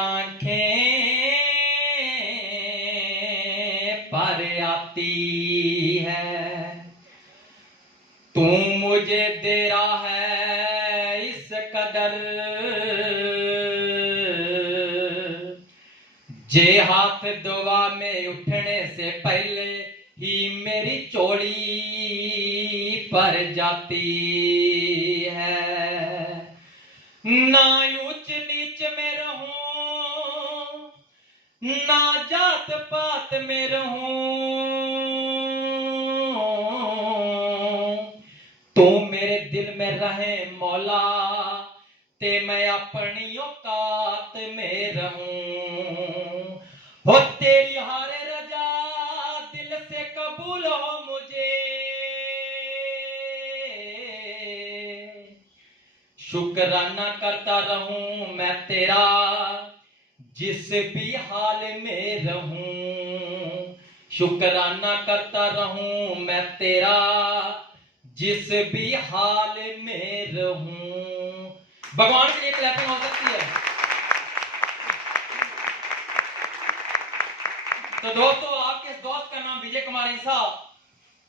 आंखें पर आती है, तू मुझे दे रहा है इस कदर, जे हाथ दुआ में उठने से पहले ही मेरी चोली पर जाती है। ना ऊंच नीच में रहूं, ना जात पात में रहूं, तू मेरे दिल में रहे मौला, ते मैं अपनी औकात में रहूं। हो तेरी हारे रजा दिल से कबूल हो मुझे, शुक्राना करता रहूं मैं तेरा जिस भी हाल में रहूं, शुक्राना करता रहूं मैं तेरा जिस भी हाल में रहूं। भगवान के लिए क्लैपिंग हो सकती है। तो दोस्तों, आपके दोस्त का नाम विजय कुमार ईसा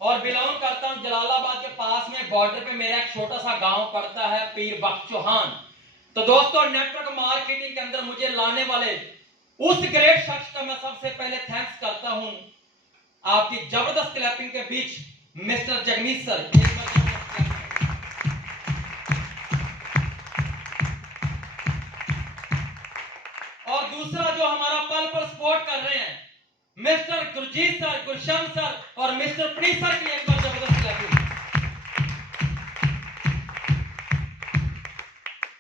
और बिलोंग करता हूं जलालाबाद के पास में बॉर्डर पे मेरा एक छोटा सा गांव पड़ता है पीर बख्श चौहान। तो दोस्तों, नेटवर्क मार्केटिंग के अंदर मुझे लाने वाले उस ग्रेट शख्स का मैं सबसे पहले थैंक्स करता हूं। आपकी जबरदस्त क्लैपिंग के बीच मिस्टर जगमीत सर। और दूसरा जो हमारा पल पर सपोर्ट कर रहे हैं मिस्टर गुरजीत सर, गुलशन सर और मिस्टर प्रीत सर की एक बार जबरदस्त क्लैपिंग।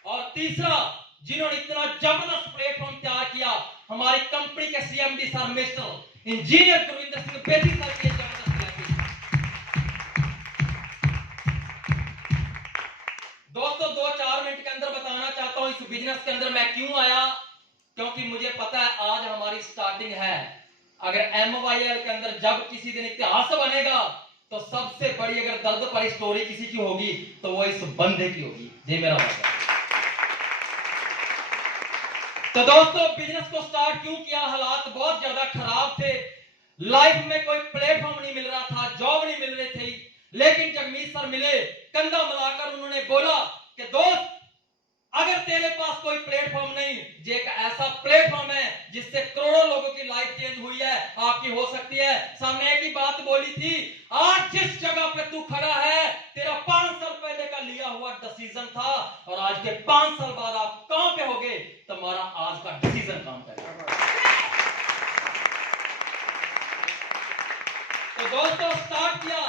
और तीसरा, जिन्होंने इतना जबरदस्त प्लेटफॉर्म तैयार किया, हमारी कंपनी के CMD sir mister engineer Gurvinder Singh Bedi sir की जबरदस्त क्लैपिंग। दोस्तों, 2-4 मिनट के अंदर बताना चाहता हूं इस बिजनेस के अंदर मैं क्यों आया, क्योंकि मुझे पता है आज हमारी स्टार्टिंग है। अगर MYL के अंदर जब किसी दिन इतिहास बनेगा तो सबसे बड़ी अगर दर्द पर स्टोरी किसी की होगी तो वो इस बंदे की होगी। ये मेरा बात है। तो दोस्तों, बिजनेस को स्टार्ट क्यों किया? हालात बहुत ज्यादा खराब थे, लाइफ में कोई प्लेटफॉर्म नहीं मिल रहा था, जॉब नहीं मिल रही थी, लेकिन जगमीत सर मिले, कंधा मिलाकर उन्होंने बोला कि दोस्त, अगर तेरे पास कोई प्लेटफॉर्म नहीं, ये एक ऐसा प्लेटफॉर्म है जिससे करोड़ों लोगों की लाइफ चेंज हुई है, आपकी हो सकती है। सामने एक ही बात बोली थी, आज जिस जगह पे तू खड़ा है तेरा 5 साल पहले का लिया हुआ डिसीजन था, और आज के 5 साल बाद आप कहां पे होगे, तुम्हारा आज का डिसीजन काम करेगा। तो दोस्तों, स्टार्ट किया,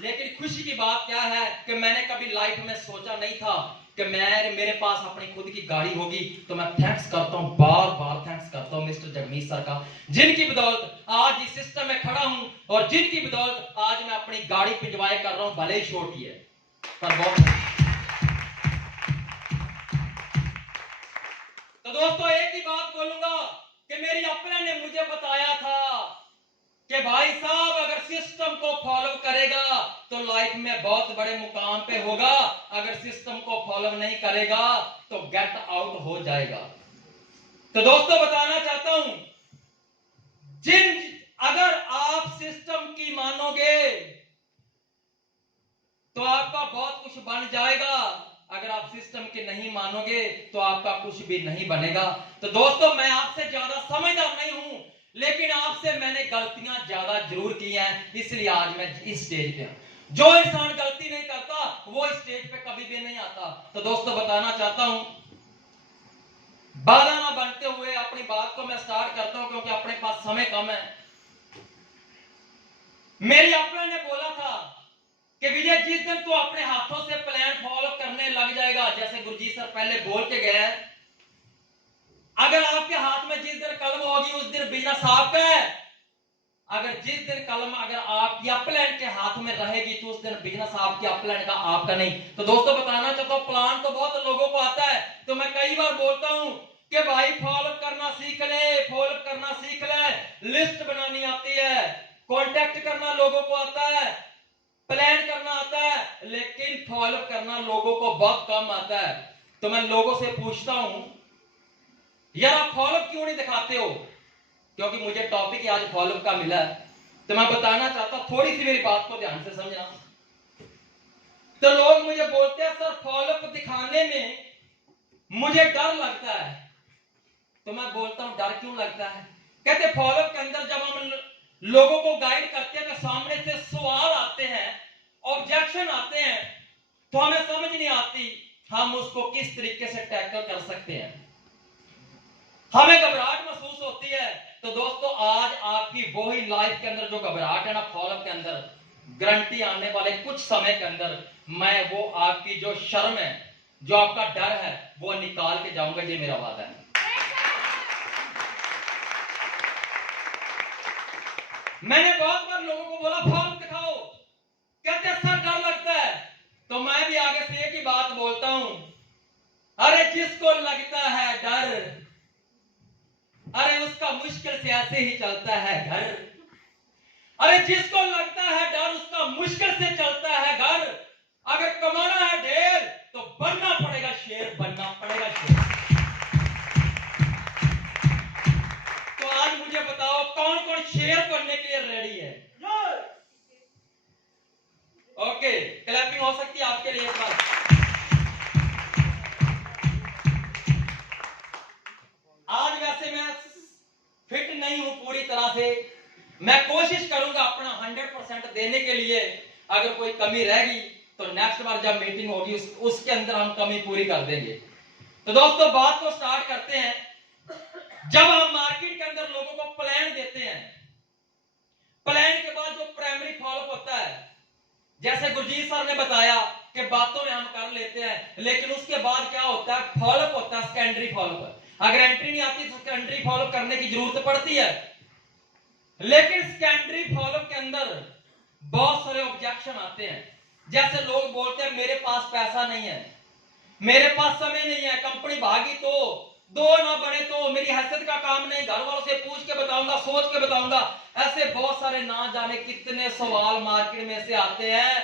लेकिन खुशी की बात क्या है कि मैंने कभी लाइफ में सोचा नहीं था कि मेरे पास अपनी खुद की गाड़ी होगी। तो मैं थैंक्स करता हूं, बार बार थैंक्स करता हूं मिस्टर जगमीत सर का, जिनकी बदौलत आज इस सिस्टम में खड़ा हूं और जिनकी बदौलत आज मैं अपनी गाड़ी पे एंजॉय कर रहा हूं, भले ही छोटी है पर बहुत। तो दोस्तों, एक ही बात बोलूंगा कि मेरी अपने ने मुझे बताया था कि भाई साहब, अगर सिस्टम को फॉलो करेगा तो लाइफ में बहुत बड़े मुकाम पे होगा, अगर सिस्टम को फॉलो नहीं करेगा तो गेट आउट हो जाएगा। तो दोस्तों, बताना चाहता हूं, अगर आप सिस्टम की मानोगे तो आपका बहुत कुछ बन जाएगा, अगर आप सिस्टम के नहीं मानोगे तो आपका कुछ भी नहीं बनेगा। तो दोस्तों, मैं आपसे ज्यादा समझदार नहीं हूं, लेकिन आपसे मैंने गलतियां ज्यादा जरूर की हैं, इसलिए आज मैं इस स्टेज पे हूं। जो इंसान गलती नहीं करता वो स्टेज पे कभी भी नहीं आता। तो दोस्तों, बताना चाहता हूं, बाधा ना बनते हुए अपनी बात को मैं स्टार्ट करता हूं, क्योंकि अपने पास समय कम है। मेरी अपने ने बोला था कि विजय, जिस दिन तू अपने हाथों से प्लान फॉलो करने लग जाएगा, जैसे गुरजीत सर पहले बोल के गए, अगर आपके हाथ में जिस दिन कलम होगी उस दिन बिजनेस आपका है, अगर जिस दिन कलम अगर आपकी अपलाइन के हाथ में रहेगी तो उस दिन बिजनेस आपकी अपलाइन का, आपका नहीं। तो दोस्तों, बताना चाहता हूं, प्लान तो बहुत लोगों को आता है, तो मैं कई बार बोलता हूं कि भाई फॉलो करना सीख ले, फॉलो करना सीख ले, लिस्ट बनानी आती है, कॉन्टेक्ट करना लोगों को आता है, प्लान करना आता है, लेकिन फॉलो करना लोगों को बहुत कम आता है। तो मैं लोगों से पूछता हूं यार आप फॉलोअप क्यों नहीं दिखाते हो? क्योंकि मुझे टॉपिक आज फॉलोअप का मिला है, तो मैं बताना चाहता हूं, थोड़ी सी मेरी बात को ध्यान से समझना। तो लोग मुझे बोलते हैं सर फॉलोअप दिखाने में मुझे डर लगता है। तो मैं बोलता हूं डर क्यों लगता है? कहते फॉलोअप के अंदर जब हम लोगों को गाइड करते हैं तो सामने से सवाल आते हैं, ऑब्जेक्शन आते हैं, तो हमें समझ नहीं आती हम उसको किस तरीके से टैकल कर सकते हैं, हमें घबराहट महसूस होती है। तो दोस्तों आज आपकी वही लाइफ के अंदर जो घबराहट है ना, फॉलोअप के अंदर, गारंटी आने वाले कुछ समय के अंदर मैं वो आपकी जो शर्म है, जो आपका डर है, वो निकाल के जाऊंगा, ये मेरा वादा है। मैंने बहुत बार लोगों को बोला फॉलोअप दिखाओ, कहते सर डर लगता है। तो मैं भी आगे से एक ही बात बोलता हूं, अरे जिसको लगता है डर, अरे उसका मुश्किल से ऐसे ही चलता है घर। अरे जिसको लगता है डर उसका मुश्किल से चलता है घर। अगर कमाना है ढेर तो बनना पड़ेगा शेर, बनना पड़ेगा शेर। तो आज मुझे बताओ कौन कौन शेर बनने के लिए रेडी है? ओके, क्लैपिंग हो सकती है आपके लिए एक बार। आज वैसे मैं फिट नहीं हूं पूरी तरह से, मैं कोशिश करूंगा अपना 100% देने के लिए। अगर कोई कमी रहेगी तो नेक्स्ट बार जब मीटिंग होगी उसके अंदर हम कमी पूरी कर देंगे। तो दोस्तों बात को स्टार्ट करते हैं। जब हम मार्केट के अंदर लोगों को प्लान देते हैं, प्लान के बाद जो प्राइमरी फॉलोअप होता है, जैसे गुरजीत सर ने बताया कि बातों में हम कर लेते हैं, लेकिन उसके बाद क्या होता है? फॉलोअप होता है, सेकेंडरी फॉलोअप। अगर एंट्री नहीं आती तो सेकेंडरी फॉलोअप करने की जरूरत पड़ती है, लेकिन सेकेंडरी फॉलोअप के अंदर बहुत सारे ऑब्जेक्शन आते हैं। जैसे लोग बोलते हैं मेरे पास पैसा नहीं है, मेरे पास समय नहीं है, कंपनी भागी तो, दो ना बने तो, मेरी हैसियत का काम नहीं, घर वालों से पूछ के बताऊंगा, सोच के बताऊंगा। ऐसे बहुत सारे ना जाने कितने सवाल मार्केट में से आते हैं।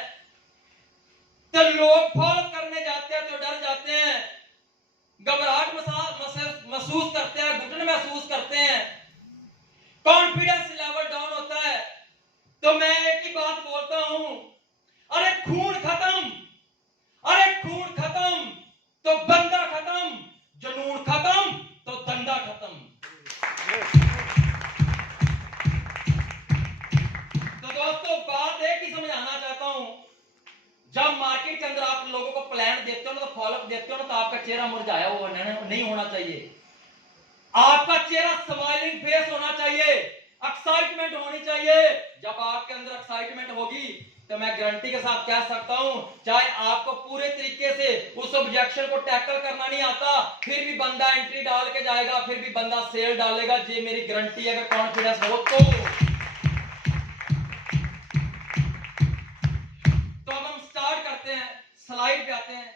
तो लोग फॉलो करने जाते हैं तो डर जाते हैं, घबराहट महसूस करते हैं, घुटन महसूस करते हैं, कॉन्फिडेंस लेवल डाउन होता है। तो मैं एक ही बात बोलता हूं, अरे खून खत्म, अरे खून खत्म तो बंदा खत्म, जुनून खत्म तो धंधा खत्म। तो दोस्तों बात एक ही समझाना चाहता हूं, जब मार्केट के अंदर आप लोगों को प्लान देते हो ना, तो फॉलोअप देते हो ना, तो आपका चेहरा मुरझाया हुआ नहीं होना चाहिए। आपका चेहरा स्माइलिंग फेस होना चाहिए, एक्साइटमेंट होनी चाहिए। जब आपके अंदर एक्साइटमेंट होगी तो मैं गारंटी के साथ कह सकता हूं, चाहे आपको पूरे तरीके से उस ऑब्जेक्शन को टैकल करना नहीं आता, फिर भी बंदा एंट्री डाल के जाएगा, फिर भी बंदा सेल डालेगा। ये मेरी गारंटी, अगर कॉन्फिडेंस हो तो। अब हम स्टार्ट करते हैं, स्लाइड पे आते हैं।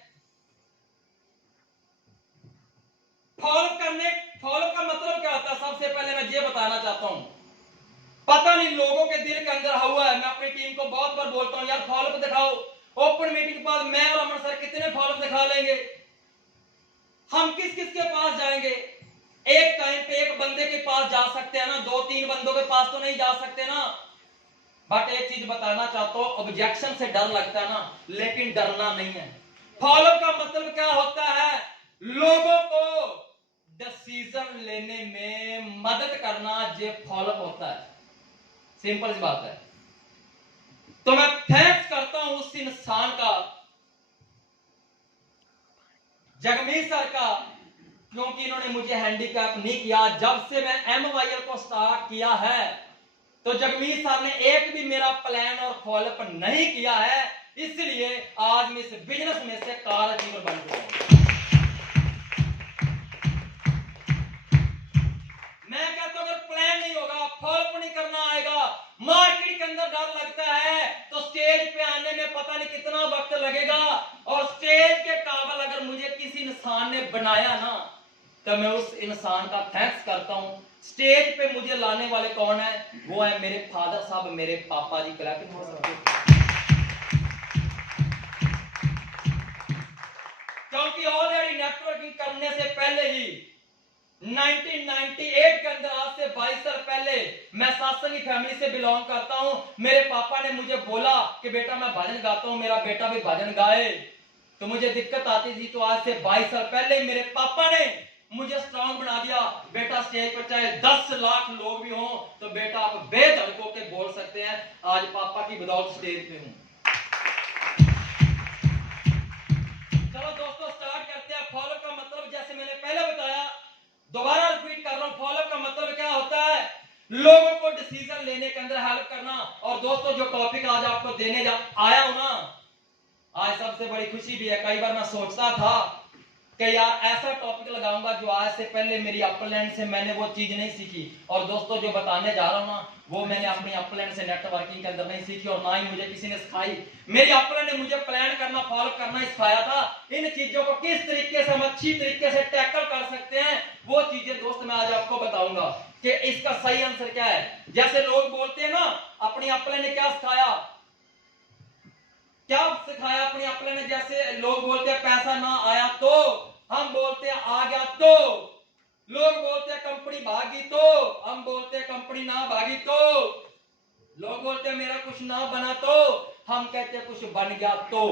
फॉलोअप का मतलब क्या होता है? सबसे पहले मैं ये बताना चाहता हूं, पता नहीं लोगों के दिल के अंदर हुआ है। मैं अपनी टीम को बहुत बार बोलता हूं, यार फॉलोअप दिखाओ। ओपन मीटिंग के बाद मैं और अमन सर कितने फॉलोअप दिखा लेंगे? हम किस किस के पास जाएंगे? एक टाइम पे एक बंदे के पास जा सकते हैं ना, दो तीन बंदों के पास तो नहीं जा सकते ना। बट एक चीज बताना चाहता हूं, ऑब्जेक्शन से डर लगता है ना, लेकिन डरना नहीं है। फॉलोअप का मतलब क्या होता है? लोगों को डिसीजन लेने में मदद करना, ये फॉलोअप होता है। सिंपल सी बात है। तो मैं थैंक्स करता हूं उस इंसान का, जगमीत सर का, क्योंकि इन्होंने मुझे हैंडीकैप नहीं किया। जब से मैं MYL को स्टार्ट किया है तो जगमीत सर ने एक भी मेरा प्लान और फॉलोअप नहीं किया है, इसलिए आज मैं इस बिजनेस में से कार अचीवर बन गया हूं। मैं कहता हूं अगर प्लान नहीं होगा, फॉलोअप नहीं करना आएगा, मार्केट के अंदर डर लगता है, तो स्टेज पे आने में पता नहीं कितना वक्त लगेगा। और स्टेज के काबिल अगर मुझे किसी इंसान ने बनाया ना, तो मैं उस इंसान का थैंक्स करता हूं। स्टेज पे मुझे लाने वाले कौन है? वो है मेरे फादर साहब, मेरे पापा जी। क्लैपिंग हो सकती है, क्योंकि ऑलरेडी नेटवर्किंग करने से पहले ही 1998 के अंदर, आज से 22 साल पहले, मैं सत्संगी फैमिली से बिलोंग करता हूं। मेरे पापा ने मुझे बोला कि बेटा मैं भजन गाता हूं, मेरा बेटा भी भजन गाए। तो मुझे दिक्कत आती थी, तो आज से 22 साल पहले मेरे पापा ने मुझे स्ट्रांग बना दिया। बेटा स्टेज पर चाहे 10 लाख लोग भी हों, तो बेटा आप बेधड़क होकर बोल सकते हैं। आज पापा की बदौलत स्टेज पे हूं। चलो दोस्तों स्टार्ट करते हैं। फॉलो का मतलब जैसे मैंने पहले बताया, दोबारा रिपीट कर रहा हूं, फॉलो का मतलब क्या होता है? लोगों को डिसीजन लेने के अंदर हेल्प करना। और दोस्तों जो टॉपिक आज आपको देने आया हूं ना, आज सबसे बड़ी खुशी भी है। कई बार मैं सोचता था कि यार ऐसा टॉपिक लगाऊंगा जो आज से पहले मेरी अपलैंड से मैंने वो चीज नहीं सीखी। और दोस्तों जो बताने जा रहा हूं ना, वो मैंने अपनी अपलैंड से नेटवर्किंग के अंदर नहीं सीखी, और ना ही मुझे किसी ने सिखाई। मेरी अपलैंड ने मुझे प्लान करना, फॉलो करना सिखाया था। इन चीजों को किस तरीके से हम अच्छी तरीके से टैकल कर सकते हैं, वो चीजें दोस्त मैं आज आपको बताऊंगा कि इसका सही आंसर क्या है। जैसे लोग बोलते हैं ना, अपनी अपलैंड ने क्या सिखाया, क्या सिखाया अपनी अपने ने? जैसे लोग बोलते हैं पैसा ना आया तो, हम बोलते हैं आ गया तो। लोग बोलते हैं कंपनी भागी तो, हम बोलते हैं कंपनी ना भागी तो। लोग बोलते हैं मेरा कुछ ना बना तो, हम कहते हैं कुछ बन गया तो।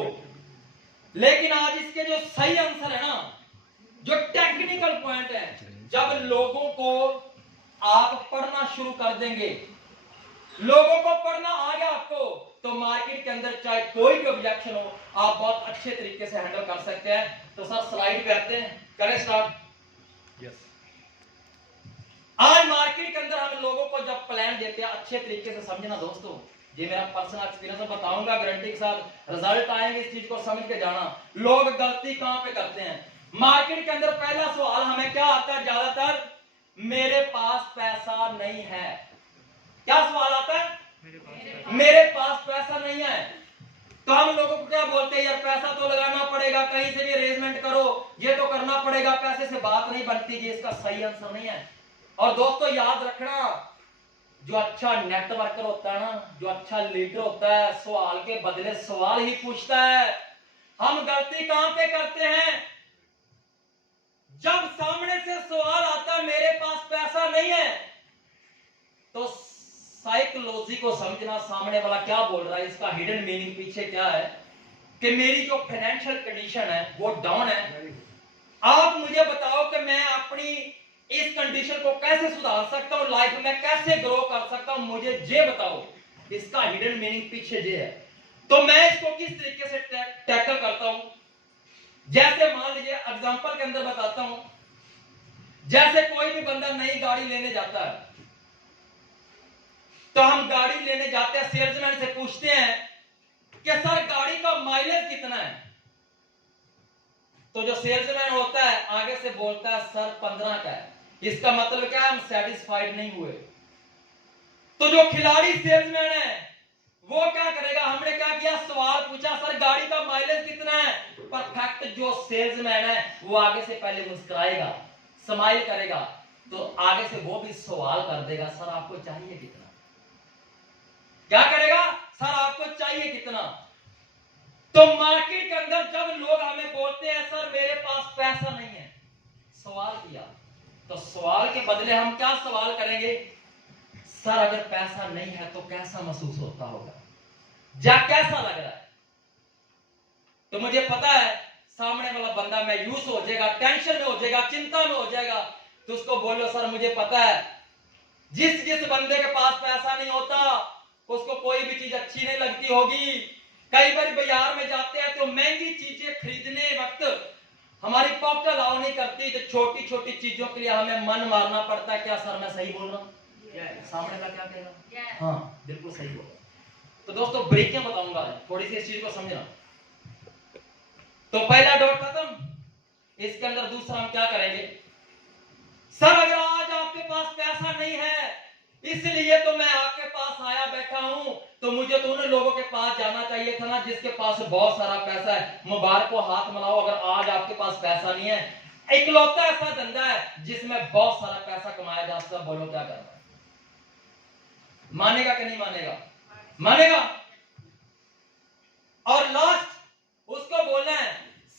लेकिन आज इसके जो सही आंसर है ना, जो टेक्निकल पॉइंट है, जब लोगों को आप पढ़ना शुरू कर देंगे, लोगों को पढ़ना आ गया आपको, तो मार्केट के अंदर चाहे कोई भी ऑब्जेक्शन हो, आप बहुत अच्छे तरीके से हैंडल कर सकते हैं। तो सर स्लाइड पे आते हैं, करें स्टार्ट। यस। आज मार्केट के अंदर हम लोगों को जब प्लान देते हैं, अच्छे तरीके से समझना दोस्तों, ये मेरा पर्सनल एक्सपीरियंस बताऊंगा, गारंटी के साथ रिजल्ट आएंगे, इस चीज को समझ के जाना। लोग गलती कहां पे करते हैं मार्केट के अंदर? पहला सवाल हमें क्या आता है ज्यादातर? मेरे पास पैसा नहीं है। क्या सवाल आता है? मेरे पास पैसा नहीं है। तो हम लोगों को क्या बोलते हैं, यार पैसा तो लगाना पड़ेगा, कहीं से भी अरेंजमेंट करो, ये तो करना पड़ेगा, पैसे से बात नहीं बनती। ये इसका सही आंसर नहीं है। और दोस्तों याद रखना, जो अच्छा नेटवर्कर होता है ना, जो अच्छा लीडर होता है, सवाल के बदले सवाल ही पूछता है। हम गलती कहां पे करते हैं? जब सामने से सवाल आता है मेरे पास पैसा नहीं है, तो साइकोलॉजी को समझना, सामने वाला क्या बोल रहा है, इसका हिडन मीनिंग पीछे क्या है, कि मेरी जो फाइनेंशियल कंडीशन है वो डाउन है। आप मुझे बताओ कि मैं अपनी इस कंडीशन को कैसे सुधार सकता हूं, लाइफ में कैसे ग्रो कर सकता हूं, मुझे ये बताओ। इसका हिडन मीनिंग पीछे ये है। तो मैं इसको किस तरीके से टैकल करता हूं? जैसे मान लीजिए एग्जांपल के अंदर बताता हूं, जैसे कोई भी बंदा नई गाड़ी लेने जाता है, तो हम गाड़ी लेने जाते हैं, सेल्समैन से पूछते हैं कि सर गाड़ी का माइलेज कितना है? तो जो सेल्समैन होता है आगे से बोलता है सर 15 का है। इसका मतलब क्या है? हम सेटिस्फाइड नहीं हुए। तो जो खिलाड़ी सेल्समैन है वो क्या करेगा? हमने क्या किया, सवाल पूछा सर गाड़ी का माइलेज कितना है? परफेक्ट जो सेल्समैन है वो आगे से पहले मुस्कुराएगा, स्माइल करेगा, तो आगे से वो भी सवाल कर देगा सर आपको चाहिए कितना? क्या करेगा? सर आपको चाहिए कितना? तो मार्केट के अंदर जब लोग हमें बोलते हैं सर मेरे पास पैसा नहीं है, सवाल किया, तो सवाल के बदले हम क्या सवाल करेंगे? सर अगर पैसा नहीं है तो कैसा महसूस होता होगा, कैसा लग रहा है? तो मुझे पता है सामने वाला बंदा मायूस हो जाएगा, टेंशन में हो जाएगा, चिंता में हो जाएगा। तो उसको बोलो सर मुझे पता है जिस बंदे के पास पैसा नहीं होता उसको कोई भी चीज अच्छी नहीं लगती होगी। कई बार बाजार में जाते हैं तो महंगी चीजें खरीदने वक्त हमारी पॉकेट अलाउ नहीं करती, तो छोटी छोटी चीजों के लिए हमें मन मारना पड़ता है। क्या सर मैं सही बोल रहा हूँ? सामने का क्या कहेगा? हाँ बिल्कुल सही बोल रहा। तो दोस्तों ब्रेकिंग बताऊंगा, थोड़ी सी इस चीज को समझना। तो पहला डॉट खत्म, इसके अंदर दूसरा हम क्या करेंगे? सर अगर आज आपके पास पैसा नहीं है इसलिए तो मैं आपके पास आया बैठा हूं, तो मुझे तो उन लोगों के पास जाना चाहिए था ना जिसके पास बहुत सारा पैसा है। मुबारक को हाथ मिलाओ अगर आज आपके पास पैसा नहीं है। इकलौता ऐसा धंधा है जिसमें बहुत सारा पैसा कमाया जा सकता है। बोलो क्या करना है? मानेगा कि नहीं मानेगा? मानेगा। और लास्ट उसको बोलना है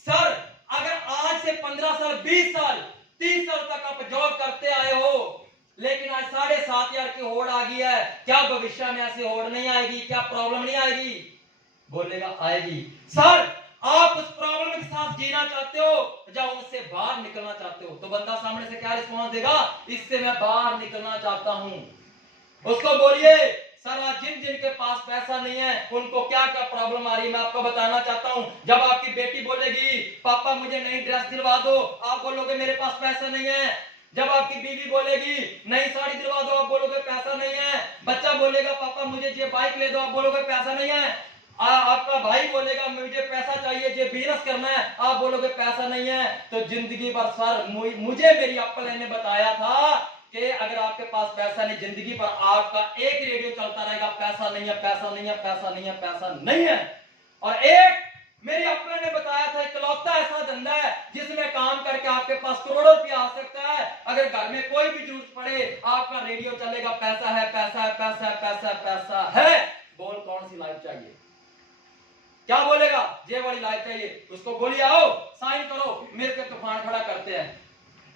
सर अगर आज से 15 साल 20 साल 30 साल तक आप जॉब कर क्या प्रॉब्लम नहीं आएगी? बोलेगा आएगी। सर आप उस प्रॉब्लम के साथ जीना चाहते हो या उनसे बाहर निकलना चाहते हो? तो बंदा सामने से क्या रिस्पॉन्स देगा? इससे मैं बाहर निकलना चाहता हूं। उसको बोलिए सर आज जिन जिन के पास पैसा नहीं है उनको क्या क्या प्रॉब्लम आ रही है मैं आपको बताना चाहता हूं। जब आपकी बेटी बोलेगी पापा मुझे नई ड्रेस दिलवा दो, आप बोलोगे मेरे पास पैसा नहीं है। जब आपकी बीवी बोलेगी नई साड़ी दिलवा दो, आप बोलोगे पैसा नहीं है। बच्चा बोलेगा पापा मुझे ये बाइक ले दो, आप बोलोगे पैसा नहीं है। आपका भाई बोलेगा मुझे पैसा चाहिए, ये बिजनेस करना है, आप बोलोगे पैसा नहीं है। तो जिंदगी भर सर मुझे मेरी अप्पल ने बताया था कि अगर आपके पास पैसा नहीं, जिंदगी पर आपका एक रेडियो चलता रहेगा पैसा नहीं है, पैसा नहीं है, पैसा नहीं है, पैसा नहीं है। और एक मेरी अप्पल ने बताया था इकलौता ऐसा धंधा है जिसमें काम करके आपके पास करोड़ों रुपया आ सकता है। अगर घर में कोई भी जरूरत पड़े आपका रेडियो चलेगा, पैसा है, पैसा है, पैसा है, पैसा है, पैसा है। बोल कौन सी लाइफ चाहिए? क्या बोलेगा? ये वाली लाइफ चाहिए। उसको बोलिए आओ साइन करो, मिलकर तूफान खड़ा करते हैं।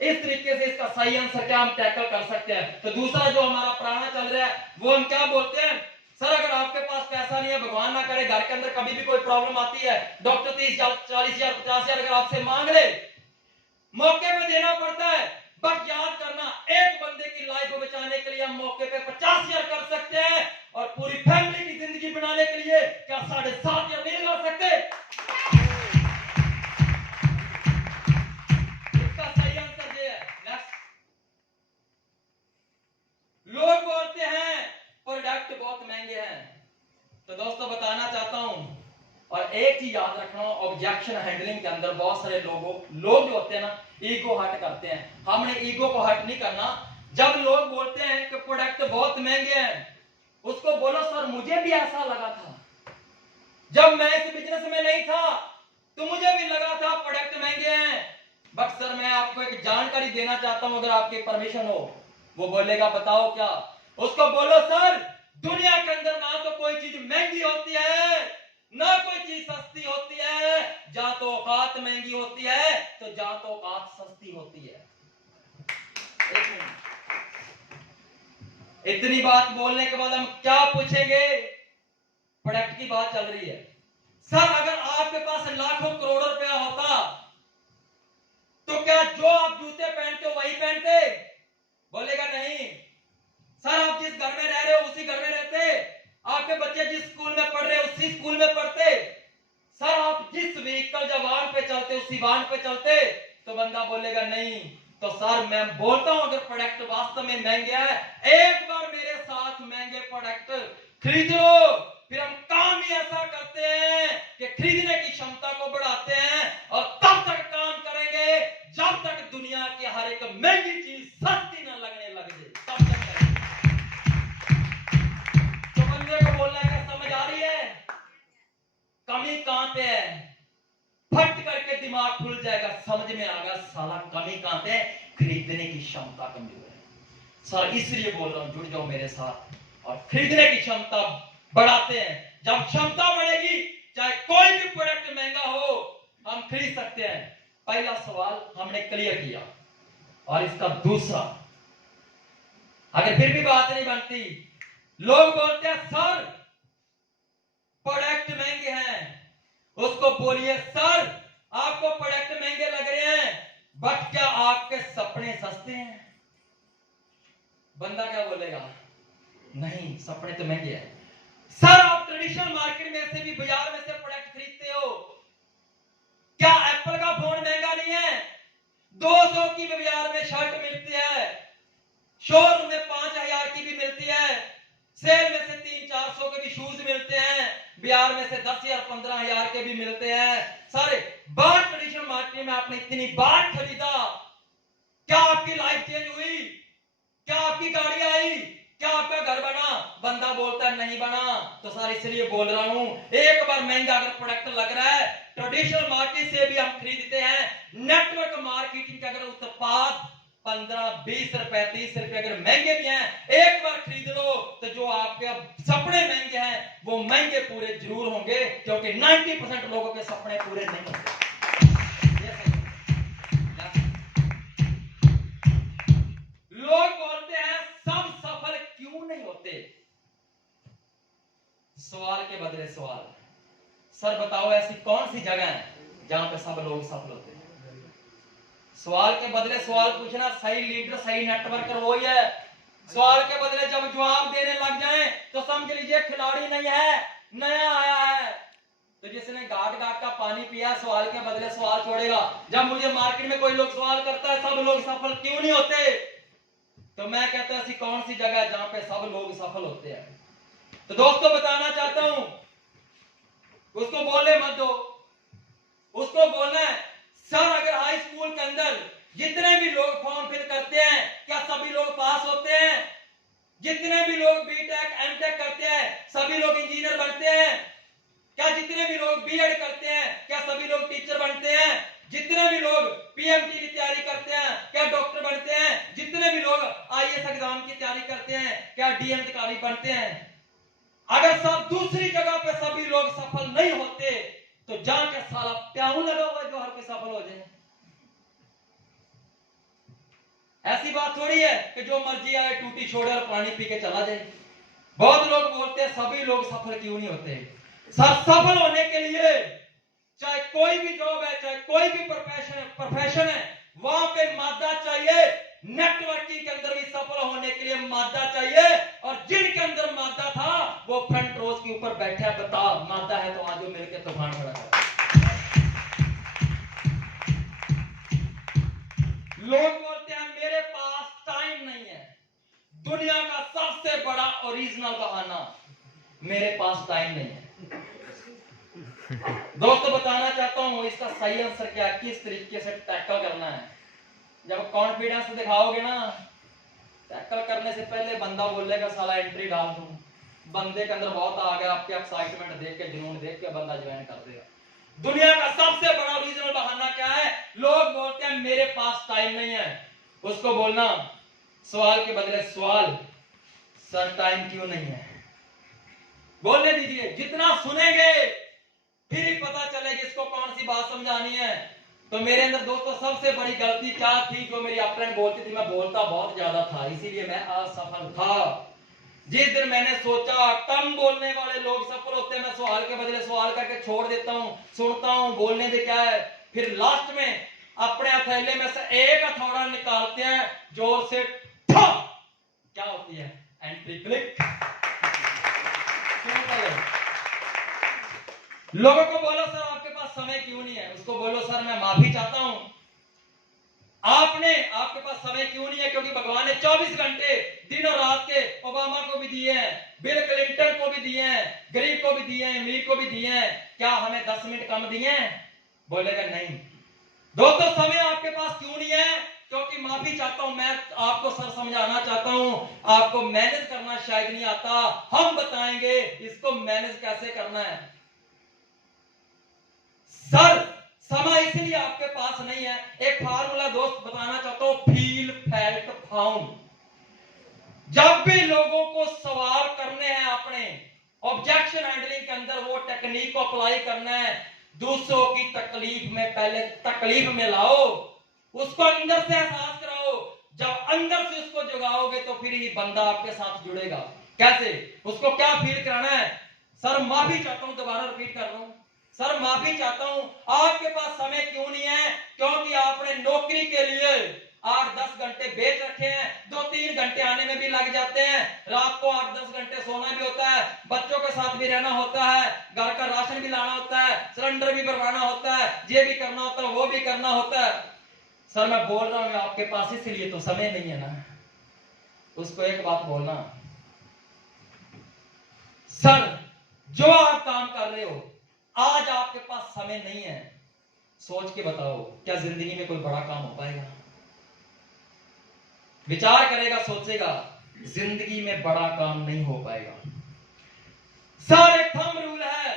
इस तरीके से इसका सही आंसर क्या हम टैकल कर सकते हैं। तो दूसरा जो हमारा पुराना चल रहा है वो हम क्या बोलते हैं? सर अगर आपके पास पैसा नहीं है, भगवान ना करे घर के अंदर कभी भी कोई प्रॉब्लम आती है, डॉक्टर 30,000 40,000 50,000 अगर आपसे मांग ले, मौके पे देना पड़ता है। बट याद करना एक बंदे की लाइफ को बचाने के लिए हम मौके पे 50,000 कर सकते हैं और पूरी फैमिली की जिंदगी बनाने के लिए क्या 7,500 नहीं लगा सकते? इसका सही आंसर ये है। नेक्स्ट, लोग बोलते हैं प्रोडक्ट बहुत महंगे हैं। तो दोस्तों बताना चाहता हूं और एक चीज याद रखना, ऑब्जेक्शन हैंडलिंग के अंदर बहुत सारे लोग जो होते हैं ना ईगो हट करते हैं। हमने ईगो को हट नहीं करना। जब लोग बोलते हैं कि प्रोडक्ट बहुत महंगे हैं, उसको बोलो सर मुझे भी ऐसा लगा था, जब मैं इस बिजनेस में नहीं था तो मुझे भी लगा था प्रोडक्ट महंगे हैं, बट सर मैं आपको एक जानकारी देना चाहता हूं अगर आपकी परमिशन हो। वो बोलेगा बताओ क्या? उसको बोलो सर दुनिया के अंदर ना तो कोई चीज महंगी होती है ना कोई चीज सस्ती होती है, जहां तो औकात महंगी होती है तो जहां तो औकात सस्ती होती है। एक मिनट, इतनी बात बोलने के बाद हम क्या पूछेंगे? प्रोडक्ट की बात चल रही है। सर अगर आपके पास लाखों करोड़ों रुपया होता तो क्या जो आप जूते पहनते हो वही पहनते? बोलेगा नहीं। सर आप जिस घर में रह रहे हो उसी घर में रहते, आपके बच्चे जिस स्कूल में पढ़ रहे हैं उसी स्कूल में पढ़ते, सर आप जिस व्हीकल या वाहन पे चलते उसी वाहन पे चलते। तो बंदा बोलेगा नहीं। तो सर मैं बोलता हूं अगर प्रोडक्ट वास्तव में महंगे है, एक बार मेरे साथ महंगे प्रोडक्ट खरीद लो। फिर हम काम ही ऐसा करते हैं कि खरीदने की क्षमता को बढ़ाते हैं और तब तक काम करेंगे जब तक दुनिया की हर एक महंगी चीज सस्ती न लगने लग जाए, तब तक करेंगे। तो बंदे को बोलना क्या समझ आ रही है? कमी कहां पे है? फट करके दिमाग खुल जाएगा, समझ में आ गया साला कमी कहां पे? खरीदने की क्षमता कमजोर है। सर इसलिए बोल रहा हूं जुड़ जाओ मेरे साथ और खरीदने की क्षमता बढ़ाते हैं। जब क्षमता बढ़ेगी चाहे कोई भी प्रोडक्ट महंगा हो हम खरीद सकते हैं। पहला सवाल हमने क्लियर किया। और इसका दूसरा, अगर फिर भी बात नहीं बनती, लोग बोलते हैं सर प्रोडक्ट महंगे हैं, उसको बोलिए सर आपको प्रोडक्ट महंगे लग रहे हैं बट क्या आपके सपने सस्ते हैं? बंदा क्या बोलेगा? नहीं सपने तो महंगे हैं। सर आप ट्रेडिशनल मार्केट में से भी बाजार में से प्रोडक्ट खरीदते हो, क्या एप्पल का फोन महंगा नहीं है? 200 की बाजार में शर्ट मिलती है, शोरूम में 5,000 की भी मिलती है, सेल में से 300-400 के भी शूज मिलते हैं, बाजार में से 10,000 15,000 के भी मिलते हैं। सारे बार ट्रेडिशनल मार्केट में आपने इतनी बार खरीदा, क्या आपकी लाइफ चेंज हुई? क्या आपकी गाड़ी आई? क्या आपका घर बना? बंदा बोलता है नहीं बना। तो सर इसलिए बोल रहा हूं एक बार महंगा अगर प्रोडक्ट लग रहा है, ट्रेडिशनल मार्केट से भी हम खरीदते हैं, नेटवर्क मार्केटिंग के अगर उत्पाद 15-20 रुपए 30 रुपए अगर महंगे भी हैं, एक बार खरीद लो तो जो आपके सपने महंगे हैं वो महंगे पूरे जरूर होंगे, क्योंकि 90% लोगों के सपने पूरे नहीं होते। लोग बोलते हैं सब सफल क्यों नहीं होते? सवाल के बदले सवाल। सर बताओ ऐसी कौन सी जगह है जहां पे सब लोग सफल होते हैं? सवाल के बदले सवाल पूछना सही लीडर, सही नेटवर्कर वही है। सवाल के बदले जब जवाब देने लग जाएं तो समझ लीजिए खिलाड़ी नहीं है, नया आया है। तो जिसने घाट घाट का पानी पिया सवाल के बदले सवाल छोड़ेगा। जब मुझे मार्केट में कोई लोग सवाल करता है सब लोग सफल क्यों नहीं होते, तो मैं कहता हूं ऐसी कौन सी जगह है जहां पे सब लोग सफल होते हैं। तो दोस्तों बताना चाहता हूं, उसको बोलने मत दो, उसको बोलना है सर अगर हाई स्कूल के अंदर जितने भी लोग फॉर्म फिल करते हैं क्या सभी लोग पास होते हैं? जितने भी लोग बीटेक एमटेक करते हैं सभी लोग इंजीनियर बनते हैं? क्या जितने भी लोग बीएड करते हैं क्या सभी लोग टीचर बनते हैं? जितने भी लोग पीएमटी की तैयारी करते हैं क्या डॉक्टर बनते हैं? जितने भी लोग आईएएस एग्जाम की तैयारी करते हैं क्या डीएम अधिकारी बनते हैं? अगर सब दूसरी जगह पे सभी लोग सफल नहीं होते तो जाके साला प्याऊ लगा हुआ जो हर कोई सफल हो जाए। ऐसी बात थोड़ी है कि जो मर्जी आए टूटी छोड़े और पानी पी के चला जाए। बहुत लोग बोलते हैं सभी लोग सफल क्यों नहीं होते। सफल होने के लिए चाहे कोई भी जॉब है, चाहे कोई भी प्रोफेशन है, वहां पे मादा चाहिए। नेटवर्किंग के अंदर भी सफल होने के लिए मादा चाहिए, और जिनके अंदर मादा था वो फ्रंट रोज के ऊपर बैठे। बता मादा है तो आज मिलकर तूफान खड़ा कर। लोग बोलते हैं मेरे पास टाइम नहीं है। दुनिया का सबसे बड़ा ओरिजिनल बहाना मेरे पास टाइम नहीं है। दोस्तों बताना चाहता हूं इसका सही आंसर क्या है, किस तरीके से टैकल करना है। जब कॉन्फिडेंस दिखाओगे ना, टैकल करने से पहले बंदा बोलेगा साला एंट्री डाल दूं। बंदे के अंदर बहुत आ गया, आपके एक्साइटमेंट देख के, जुनून देख के बंदा ज्वाइन कर देगा। दुनिया का सबसे बड़ा रीजनल बहाना क्या है? लोग बोलते हैं मेरे पास टाइम नहीं है। उसको बोलना सवाल के बदले सवाल, सर टाइम क्यों नहीं है? बोलने दीजिए, जितना सुनेंगे फिर ही पता चलेगा इसको कौन सी बात समझानी है। तो मेरे अंदर दोस्तों सबसे बड़ी गलती क्या थी, जो मेरी अपने बोलती थी, मैं बोलता बहुत ज्यादा था, इसीलिए मैं असफल था। जिस दिन मैंने सोचा कम बोलने वाले लोग सफल होते हैं, मैं सवाल के बदले सवाल करके छोड़ देता हूं, सुनता हूं, बोलने दे क्या है, फिर लास्ट में अपने हथेले में से एक हथौड़ा निकालते हैं, जोर से क्या होती है? Entry click. लोगों को बोलो सर आपके पास समय क्यों नहीं है? उसको बोलो सर मैं माफी चाहता हूं, आपके पास समय क्यों नहीं है? क्योंकि भगवान ने 24 घंटे दिन और रात के ओबामा को भी दिए हैं, बिल क्लिंटन को भी दिए हैं, गरीब को भी दिए हैं, अमीर को भी दिए हैं। क्या हमें 10 मिनट कम दिए हैं? बोलेगा नहीं। दोस्तों समय आपके पास क्यों नहीं है? क्योंकि माफी चाहता हूं, मैं आपको सर समझाना चाहता हूं, आपको मैनेज करना शायद नहीं आता, हम बताएंगे इसको मैनेज कैसे करना है। सर समय इसलिए आपके पास नहीं है, एक फार्मूला दोस्त बताना चाहता हूं, फील फेल्ट फाउंड। जब भी लोगों को सवाल करने हैं अपने ऑब्जेक्शन हैंडलिंग के अंदर, वो टेक्निक को अप्लाई करना है। दूसरों की तकलीफ में पहले तकलीफ में लाओ, उसको अंदर से एहसास कराओ। जब अंदर से उसको जगाओगे तो फिर ही बंदा आपके साथ जुड़ेगा। कैसे? उसको क्या फील कराना है? सर माफी चाहता हूं, दोबारा रिपीट कर रहा हूं, सर माफी चाहता हूं, आपके पास समय क्यों नहीं है? क्योंकि आपने नौकरी के लिए 8-10 घंटे बेच रखे हैं, 2-3 घंटे आने में भी लग जाते हैं, रात को 8-10 घंटे सोना भी होता है, बच्चों के साथ भी रहना होता है, घर का राशन भी लाना होता है, सिलेंडर भी भरवाना होता है, ये भी करना होता है, वो भी करना होता है। सर मैं बोल रहा हूं आपके पास इसलिए तो समय नहीं है ना। उसको एक बात बोलना, सर जो आप काम कर रहे हो आज आपके पास समय नहीं है, सोच के बताओ क्या जिंदगी में कोई बड़ा काम हो पाएगा? विचार करेगा, सोचेगा, जिंदगी में बड़ा काम नहीं हो पाएगा। सर एक थंब रूल है,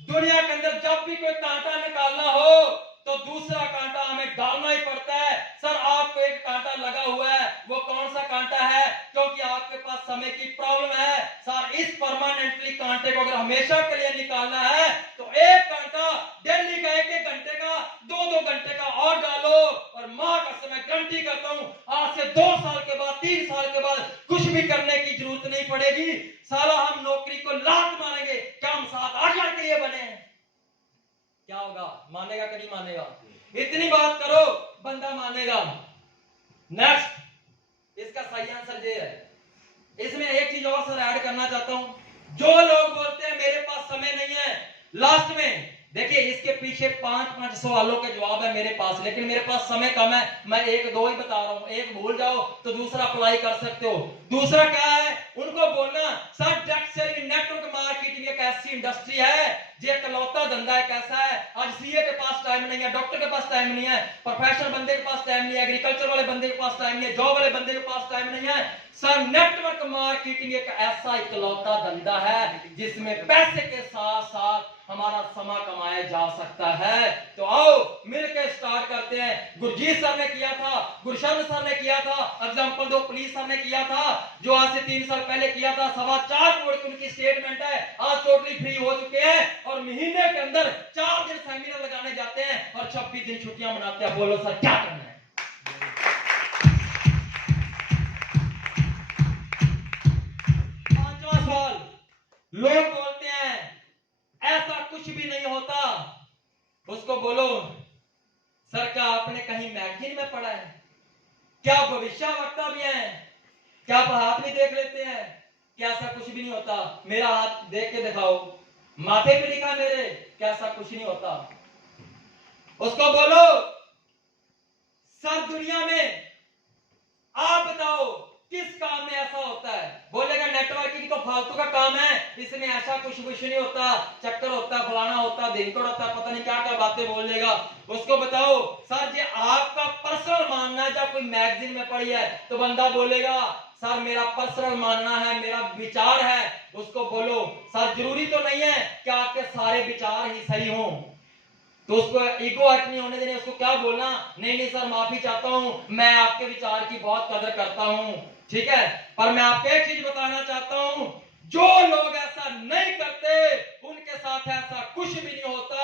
दुनिया के अंदर जब भी कोई कांटा निकालना हो तो दूसरा कांटा हमें डालना ही पड़ता है। सर आपको एक कांटा लगा हुआ है, वो कौन सा कांटा है? क्योंकि आपके पास समय की प्रॉब्लम है। सर इस परमानेंटली कांटे को अगर हमेशा के लिए निकालना है तो एक कांटा डेली का 1-1 घंटे का, 2-2 घंटे का और डालो, और मां का समय गारंटी करता हूं आज से 2 साल के बाद, 3 साल के बाद कुछ भी करने की जरूरत नहीं पड़ेगी। साला हम नौकरी को लात मारेंगे, क्या होगा? मानेगा कि नहीं मानेगा? इतनी बात करो, बंदा मानेगा। नेक्स्ट, इसका सही आंसर ये है। इसमें एक चीज और सर ऐड करना चाहता हूं। जो लोग बोलते हैं मेरे पास समय नहीं है, लास्ट में देखिए इसके पीछे 5-5 सवालों के जवाब है मेरे पास, लेकिन मेरे पास समय कम है, मैं एक दो ही बता रहा हूं। एक भूल जाओ तो दूसरा अप्लाई कर सकते हो। दूसरा क्या है? उनको बोलना sir direct selling network marketing एक ऐसी इंडस्ट्री है जो इकलौता धंधा एक ऐसा है, आज सीए के पास टाइम नहीं है, डॉक्टर के पास टाइम नहीं है, प्रोफेशनल बंदे के पास टाइम नहीं है, एग्रीकल्चर वाले बंदे के पास टाइम नहीं है, जॉब वाले बंदे के पास टाइम नहीं है। सर नेटवर्क मार्केटिंग एक ऐसा इकलौता धंधा है जिसमें पैसे के साथ साथ हमारा समय कमाया जा सकता है। तो आओ मिलकर स्टार्ट करते हैं। गुरजीत सर ने किया था, गुरशरण सर ने किया था, एग्जांपल दो पुलिस सर ने किया था, जो आज से 3 साल पहले किया था। 4.25 करोड़ की उनकी स्टेटमेंट है, आज टोटली फ्री हो चुके हैं और महीने के अंदर 4 दिन सेमिनार लगाने जाते हैं और 26 दिन छुट्टियां मनाते हैं। बोलो सर क्या करना है? पांचवा सवाल, लोग बोलते हैं ऐसा कुछ भी नहीं होता। उसको बोलो सर क्या आपने कहीं मैगजीन में पढ़ा है? क्या भविष्यवक्ता भी हैं? क्या आप हाथ भी देख लेते हैं? क्या ऐसा कुछ भी नहीं होता? मेरा हाथ देख के दिखाओ, माथे पे लिखा मेरे, क्या ऐसा कुछ नहीं होता? उसको बोलो सर दुनिया में आप बताओ किस काम में ऐसा होता है? बोलेगा नेटवर्किंग तो फालतू का काम है, इसमें ऐसा कुछ नहीं होता, चक्कर होता है, फलाना होता है, धिनकड़ होता है, पता नहीं क्या क्या बातें बोल देगा। उसको बताओ सर जी आपका पर्सनल मानना है, जब कोई मैगजीन में पढ़ी है तो बंदा बोलेगा सर मेरा पर्सनल मानना है, मेरा विचार है। उसको बोलो सर जरूरी तो नहीं है कि आपके सारे विचार ही सही हों, तो उसको ईगो हर्ट नहीं होने देने। उसको क्या बोलना, नहीं नहीं सर माफी चाहता हूं, मैं आपके विचार की बहुत कदर करता हूं, ठीक है, पर मैं आपको एक चीज बताना चाहता हूं, जो लोग ऐसा नहीं करते उनके साथ ऐसा कुछ भी नहीं होता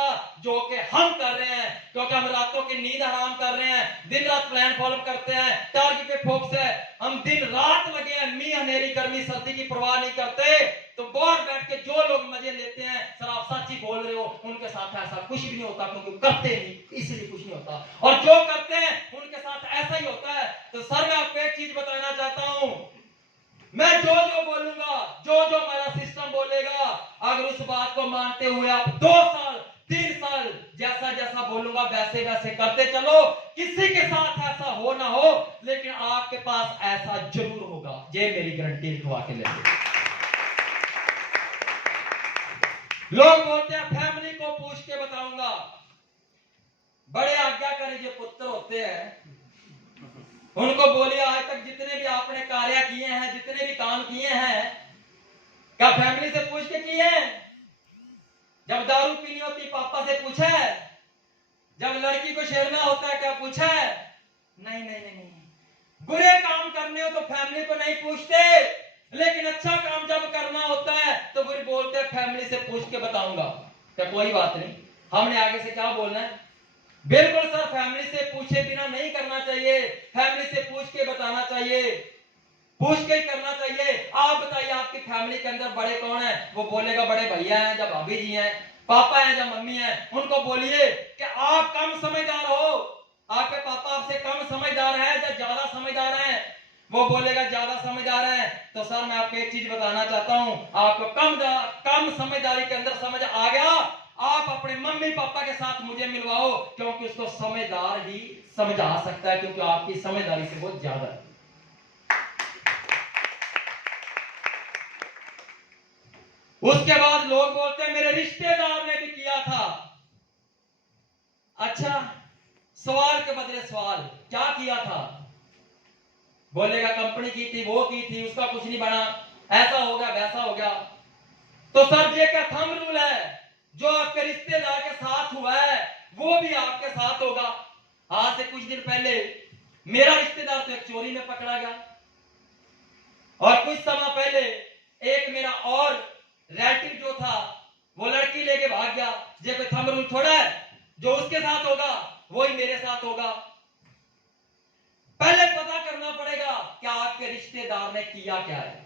जो कि हम कर रहे हैं। क्योंकि हम रातों की नींद हराम कर रहे हैं, दिन रात प्लान फॉलो करते हैं, टारगेट पे फोकस है, हम दिन रात लगे हैं, मींह हनेरी गर्मी सर्दी की परवाह नहीं करते। तो बाहर बैठ के जो लोग मजे लेते हैं, सर आप सच ही बोल रहे हो, उनके साथ ऐसा कुछ भी नहीं होता, क्योंकि करते नहीं इसलिए कुछ नहीं होता, और जो करते हैं उनके साथ ऐसा ही होता है। तो सर मैं आपको एक चीज बताना चाहता हूं, मैं जो जो बोलूंगा, जो जो मेरा सिस्टम बोलेगा, अगर उस बात को मानते हुए आप 2 साल 3 साल जैसा जैसा बोलूंगा वैसे वैसे करते चलो, किसी के साथ ऐसा हो ना हो, लेकिन आपके पास ऐसा जरूर होगा, ये मेरी गारंटी लिखवा के लेते। लोग बोलते हैं फैमिली को पूछ के बताऊंगा, बड़े आज्ञाकारी जो पुत्र होते हैं उनको बोलिए आज तक जितने भी आपने कार्य किए हैं, जितने भी काम किए हैं, क्या फैमिली से पूछ के किए हैं? जब दारू पीनी होती पापा से पूछा है? जब लड़की को छेड़ना होता है क्या पूछा है? नहीं नहीं नहीं नहीं। बुरे काम करने हो तो फैमिली को नहीं पूछते, लेकिन अच्छा काम जब करना होता है तो फिर बोलते हैं फैमिली से पूछ के बताऊंगा। क्या कोई बात नहीं, हमने आगे से क्या बोलना है? बिल्कुल सर फैमिली से पूछे बिना नहीं करना चाहिए, फैमिली से पूछ के बताना चाहिए, पूछ के करना चाहिए। आप बताइए आपकी फैमिली के अंदर बड़े कौन है? वो बोलेगा बड़े भैया हैं, जब भाभी जी हैं, पापा हैं, जब मम्मी हैं। उनको बोलिए कि आप कम समझदार हो, आपके पापा आपसे कम समझदार हैं या ज्यादा समझदार हैं? वो बोलेगा ज्यादा समझदार है। तो सर मैं आपको एक चीज बताना चाहता हूं, आपको कम समझदारी के अंदर समझ आ गया, आप अपने मम्मी पापा के साथ मुझे मिलवाओ, क्योंकि उसको समझदार ही समझा सकता है, क्योंकि आपकी समझदारी से बहुत ज्यादा है। उसके बाद लोग बोलते हैं मेरे रिश्तेदार ने भी किया था। अच्छा, सवाल के बदले सवाल, क्या किया था? बोलेगा कंपनी की थी, वो की थी, उसका कुछ नहीं बना, ऐसा हो गया वैसा हो गया। तो सर ये क्या थंब रूल है, जो आपके रिश्तेदार के साथ हुआ है वो भी आपके साथ होगा। आज से कुछ दिन पहले मेरा रिश्तेदार तो एक चोरी में पकड़ा गया, और कुछ समय पहले एक मेरा और रिलेटिव जो था वो लड़की लेके भाग गया। ये कोई थंब रूल थोड़ा है, जो उसके साथ होगा वही मेरे साथ होगा। पहले पता करना पड़ेगा क्या आपके रिश्तेदार ने किया क्या है।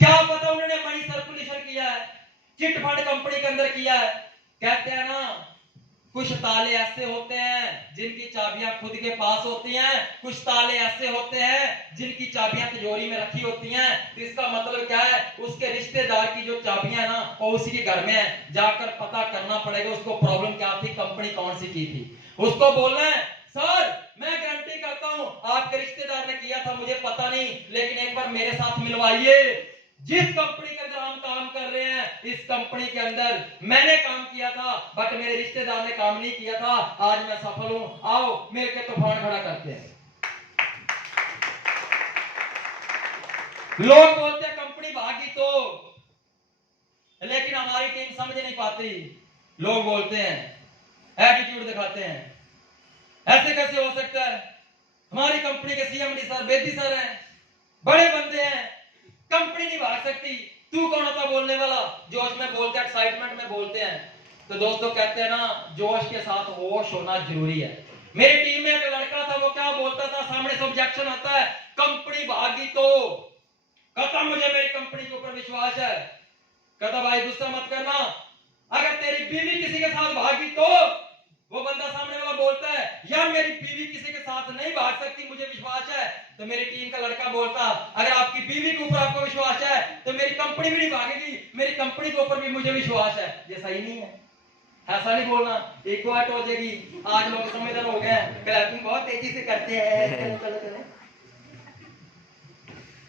क्या पता उन्होंने मनी सर्कुलेशन किया है, चिट फंड कंपनी के अंदर किया है। कहते हैं ना कुछ ताले ऐसे होते हैं जिनकी चाबियां खुद के पास होती हैं, कुछ ताले ऐसे होते हैं जिनकी चाबियां तिजोरी में रखी होती हैं। तो इसका मतलब क्या है, उसके रिश्तेदार की जो चाबियां है ना वो उसी के घर में है, जाकर पता करना पड़ेगा उसको प्रॉब्लम क्या थी, कंपनी कौन सी की थी। उसको बोलना है सर मैं गारंटी करता हूं आपके रिश्तेदार ने किया था मुझे पता नहीं, लेकिन एक बार मेरे साथ मिलवाइए। जिस कंपनी के अंदर हम काम कर रहे हैं इस कंपनी के अंदर मैंने काम किया था बट मेरे रिश्तेदार ने काम नहीं किया था, आज मैं सफल हूं, आओ मिलकर तूफान खड़ा करते हैं। लोग बोलते हैं कंपनी भागी तो, लेकिन हमारी टीम समझ नहीं पाती। लोग बोलते हैं, एटीट्यूड दिखाते हैं, ऐसे कैसे हो सकता है, हमारी कंपनी के सीएमडी सर बेदी सर हैं, बड़े बंदे हैं, कंपनी नहीं भाग सकती, तू कौन होता बोलने वाला। जोश में बोलते हैं, एक्साइटमेंट में बोलते हैं। तो दोस्तों कहते हैं ना जोश के साथ होश होना जरूरी है। मेरी टीम में एक लड़का था, वो क्या बोलता था, सामने से ऑब्जेक्शन आता है कंपनी भागी तो, कहता मुझे मेरी कंपनी के ऊपर विश्वास है। कहता भाई गुस्सा मत करना, अगर तेरी बीवी किसी के साथ भागी तो, वो बंदा सामने वाला बोलता है यार मेरी बीवी किसी के साथ नहीं भाग सकती मुझे विश्वास है। तो मेरी टीम का लड़का बोलता अगर आपकी बीवी के ऊपर आपको विश्वास है तो मेरी कंपनी भी नहीं भागेगी, मेरी कंपनी के ऊपर भी मुझे विश्वास है। ये सही नहीं है, ऐसा नहीं बोलना, एक बात हो जाएगी। आज लोग समझदार हो गए, क्लैपिंग बहुत तेजी से करते हैं,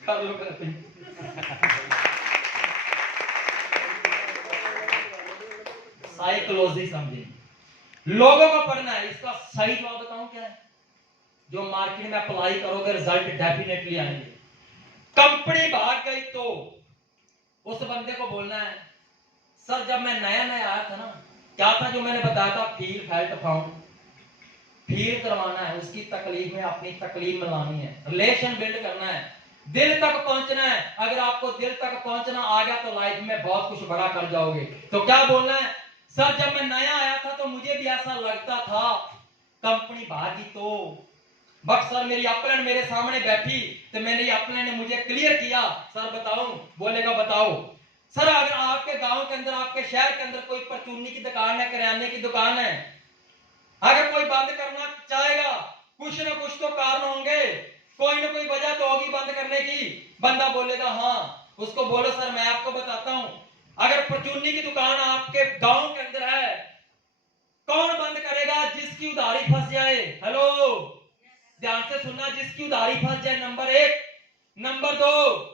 कर लो क्लैपिंग। साइकोलॉजी समझे, लोगों को पढ़ना है। इसका सही जवाब बताऊं क्या है, जो मार्केट में अप्लाई करोगे रिजल्ट डेफिनेटली आएंगे। कंपनी भाग गई तो उस बंदे को बोलना है सर जब मैं नया नया आया था ना, क्या था जो मैंने बताया था, फील फेल्ट फाउंड, फील करवाना है, उसकी तकलीफ में अपनी तकलीफ मिलानी है, रिलेशन बिल्ड करना है, दिल तक पहुंचना है। अगर आपको दिल तक पहुंचना आ गया तो लाइफ में बहुत कुछ बड़ा कर जाओगे। तो क्या बोलना है, सर जब मैं नया आया था तो मुझे भी ऐसा लगता था कंपनी भागी तो, बट सर मेरी अपलाइन मेरे सामने बैठी तो मेरी अपलाइन ने मुझे क्लियर किया। सर बताऊं, बोलेगा बताओ। सर अगर आपके गांव के अंदर आपके शहर के अंदर कोई परचूनी की दुकान है, किराने की दुकान है, अगर कोई बंद करना चाहेगा कुछ ना कुछ तो कारण होंगे, कोई ना कोई वजह तो होगी बंद करने की। बंदा बोलेगा हाँ, उसको बोलो सर मैं आपको बताता हूं, अगर परचूनी की दुकान आपके गांव के अंदर है, कौन बंद करेगा, जिसकी उधारी फंस जाए। हेलो ध्यान से सुनना, जिसकी उधारी फंस जाए नंबर 1, नंबर 2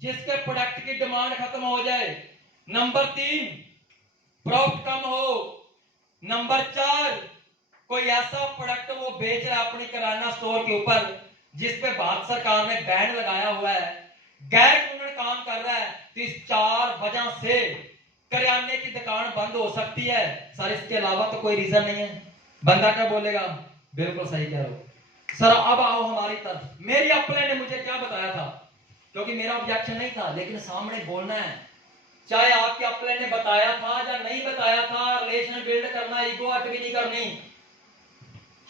जिसके प्रोडक्ट की डिमांड खत्म हो जाए, नंबर 3 प्रॉफिट कम हो, नंबर 4 कोई ऐसा प्रोडक्ट वो बेच रहा है अपनी किराना स्टोर के ऊपर जिस पे भारत सरकार ने बैन लगाया हुआ है, गैर कानूनी काम कर रहा है, तो इस 4 वजह से किराने की दुकान बंद हो सकती है। सर इसके अलावा तो कोई रीजन नहीं है। बंदा क्या बोलेगा, बिल्कुल सही कह रहे हो सर, अब आओ हमारी तरफ, मेरी अपने ने मुझे क्या बताया था, क्योंकि मेरा ऑब्जेक्शन नहीं था, लेकिन सामने बोलना है, चाहे आपके अपने ने बताया था या नहीं बताया था, रिलेशन बिल्ड करना, ईगो हट भी नहीं करनी।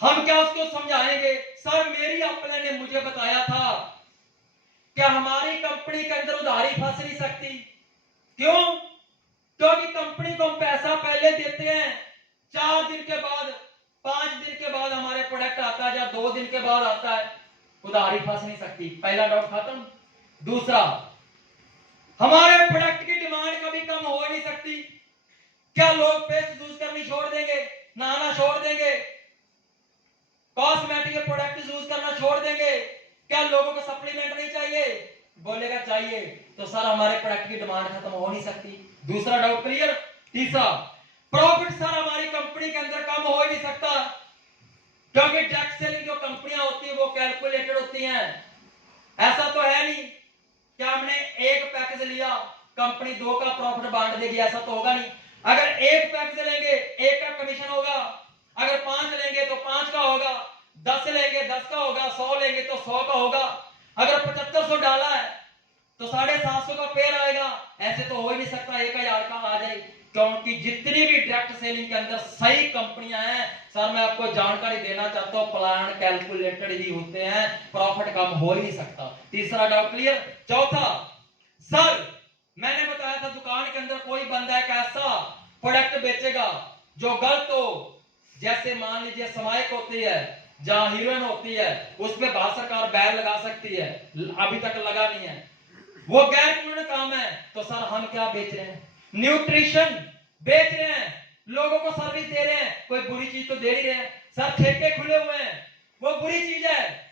हम क्या उसको समझाएंगे, सर मेरी अपने ने मुझे बताया था कि हमारी कंपनी के अंदर उधारी फंस नहीं सकती। क्यों, क्योंकि कंपनी को हम पैसा पहले देते हैं, 4 दिन के बाद 5 दिन के बाद हमारे प्रोडक्ट आता है या 2 दिन के बाद आता है, उधारी फंस नहीं सकती। पहला डाउट खत्म। दूसरा, हमारे प्रोडक्ट की डिमांड कभी कम हो नहीं सकती। क्या लोग पेस्ट यूज करनी छोड़ देंगे, नहाना छोड़ देंगे, कॉस्मेटिक प्रोडक्ट यूज करना छोड़ देंगे? क्या लोगों को सप्लीमेंट नहीं चाहिए? बोलेगा चाहिए, तो सर हमारे प्रोडक्ट की डिमांड खत्म हो नहीं सकती। दूसरा डाउट क्लियर। तीसरा, प्रॉफिट सर हमारी कंपनी के अंदर कम हो ही नहीं सकता, क्योंकि डायरेक्ट सेलिंग जो कंपनियां होती है वो कैलकुलेटेड होती हैं। ऐसा तो है नहीं कि हमने एक पैकेज लिया कंपनी 2 का प्रॉफिट बांट देगी, ऐसा तो होगा नहीं। अगर एक पैकेज लेंगे 1 का कमीशन होगा, अगर 5 लेंगे तो 5 का होगा, 10 लेंगे 10 का होगा, 100 लेंगे तो 100 का होगा। अगर 7500 डाला है तो 750 का पेयर आएगा। ऐसे तो हो ही नहीं सकता 1000 का आ जाए, क्योंकि जितनी भी डायरेक्ट सेलिंग के अंदर सही कंपनियां हैं, सर मैं आपको जानकारी देना चाहता हूं, प्लान कैलकुलेटेड ही होते हैं, प्रॉफिट कम हो ही नहीं सकता। तीसरा डाउट क्लियर। चौथा, सर मैंने बताया था दुकान के अंदर कोई बंदा एक ऐसा प्रोडक्ट बेचेगा जो गलत हो, जैसे मान लीजिए समायक होती है, जहां हीरोइन होती है, उस पे भारत सरकार बैन लगा सकती है, अभी तक लगा नहीं है, वो गैर कानूनी काम है। तो सर हम क्या बेच रहे हैं? न्यूट्रिशन बेच रहे हैं, लोगों को सर्विस दे रहे हैं, कोई बुरी चीज तो दे ही रहे हैं। सर ठेके खुले हुए हैं, वो बुरी चीज है,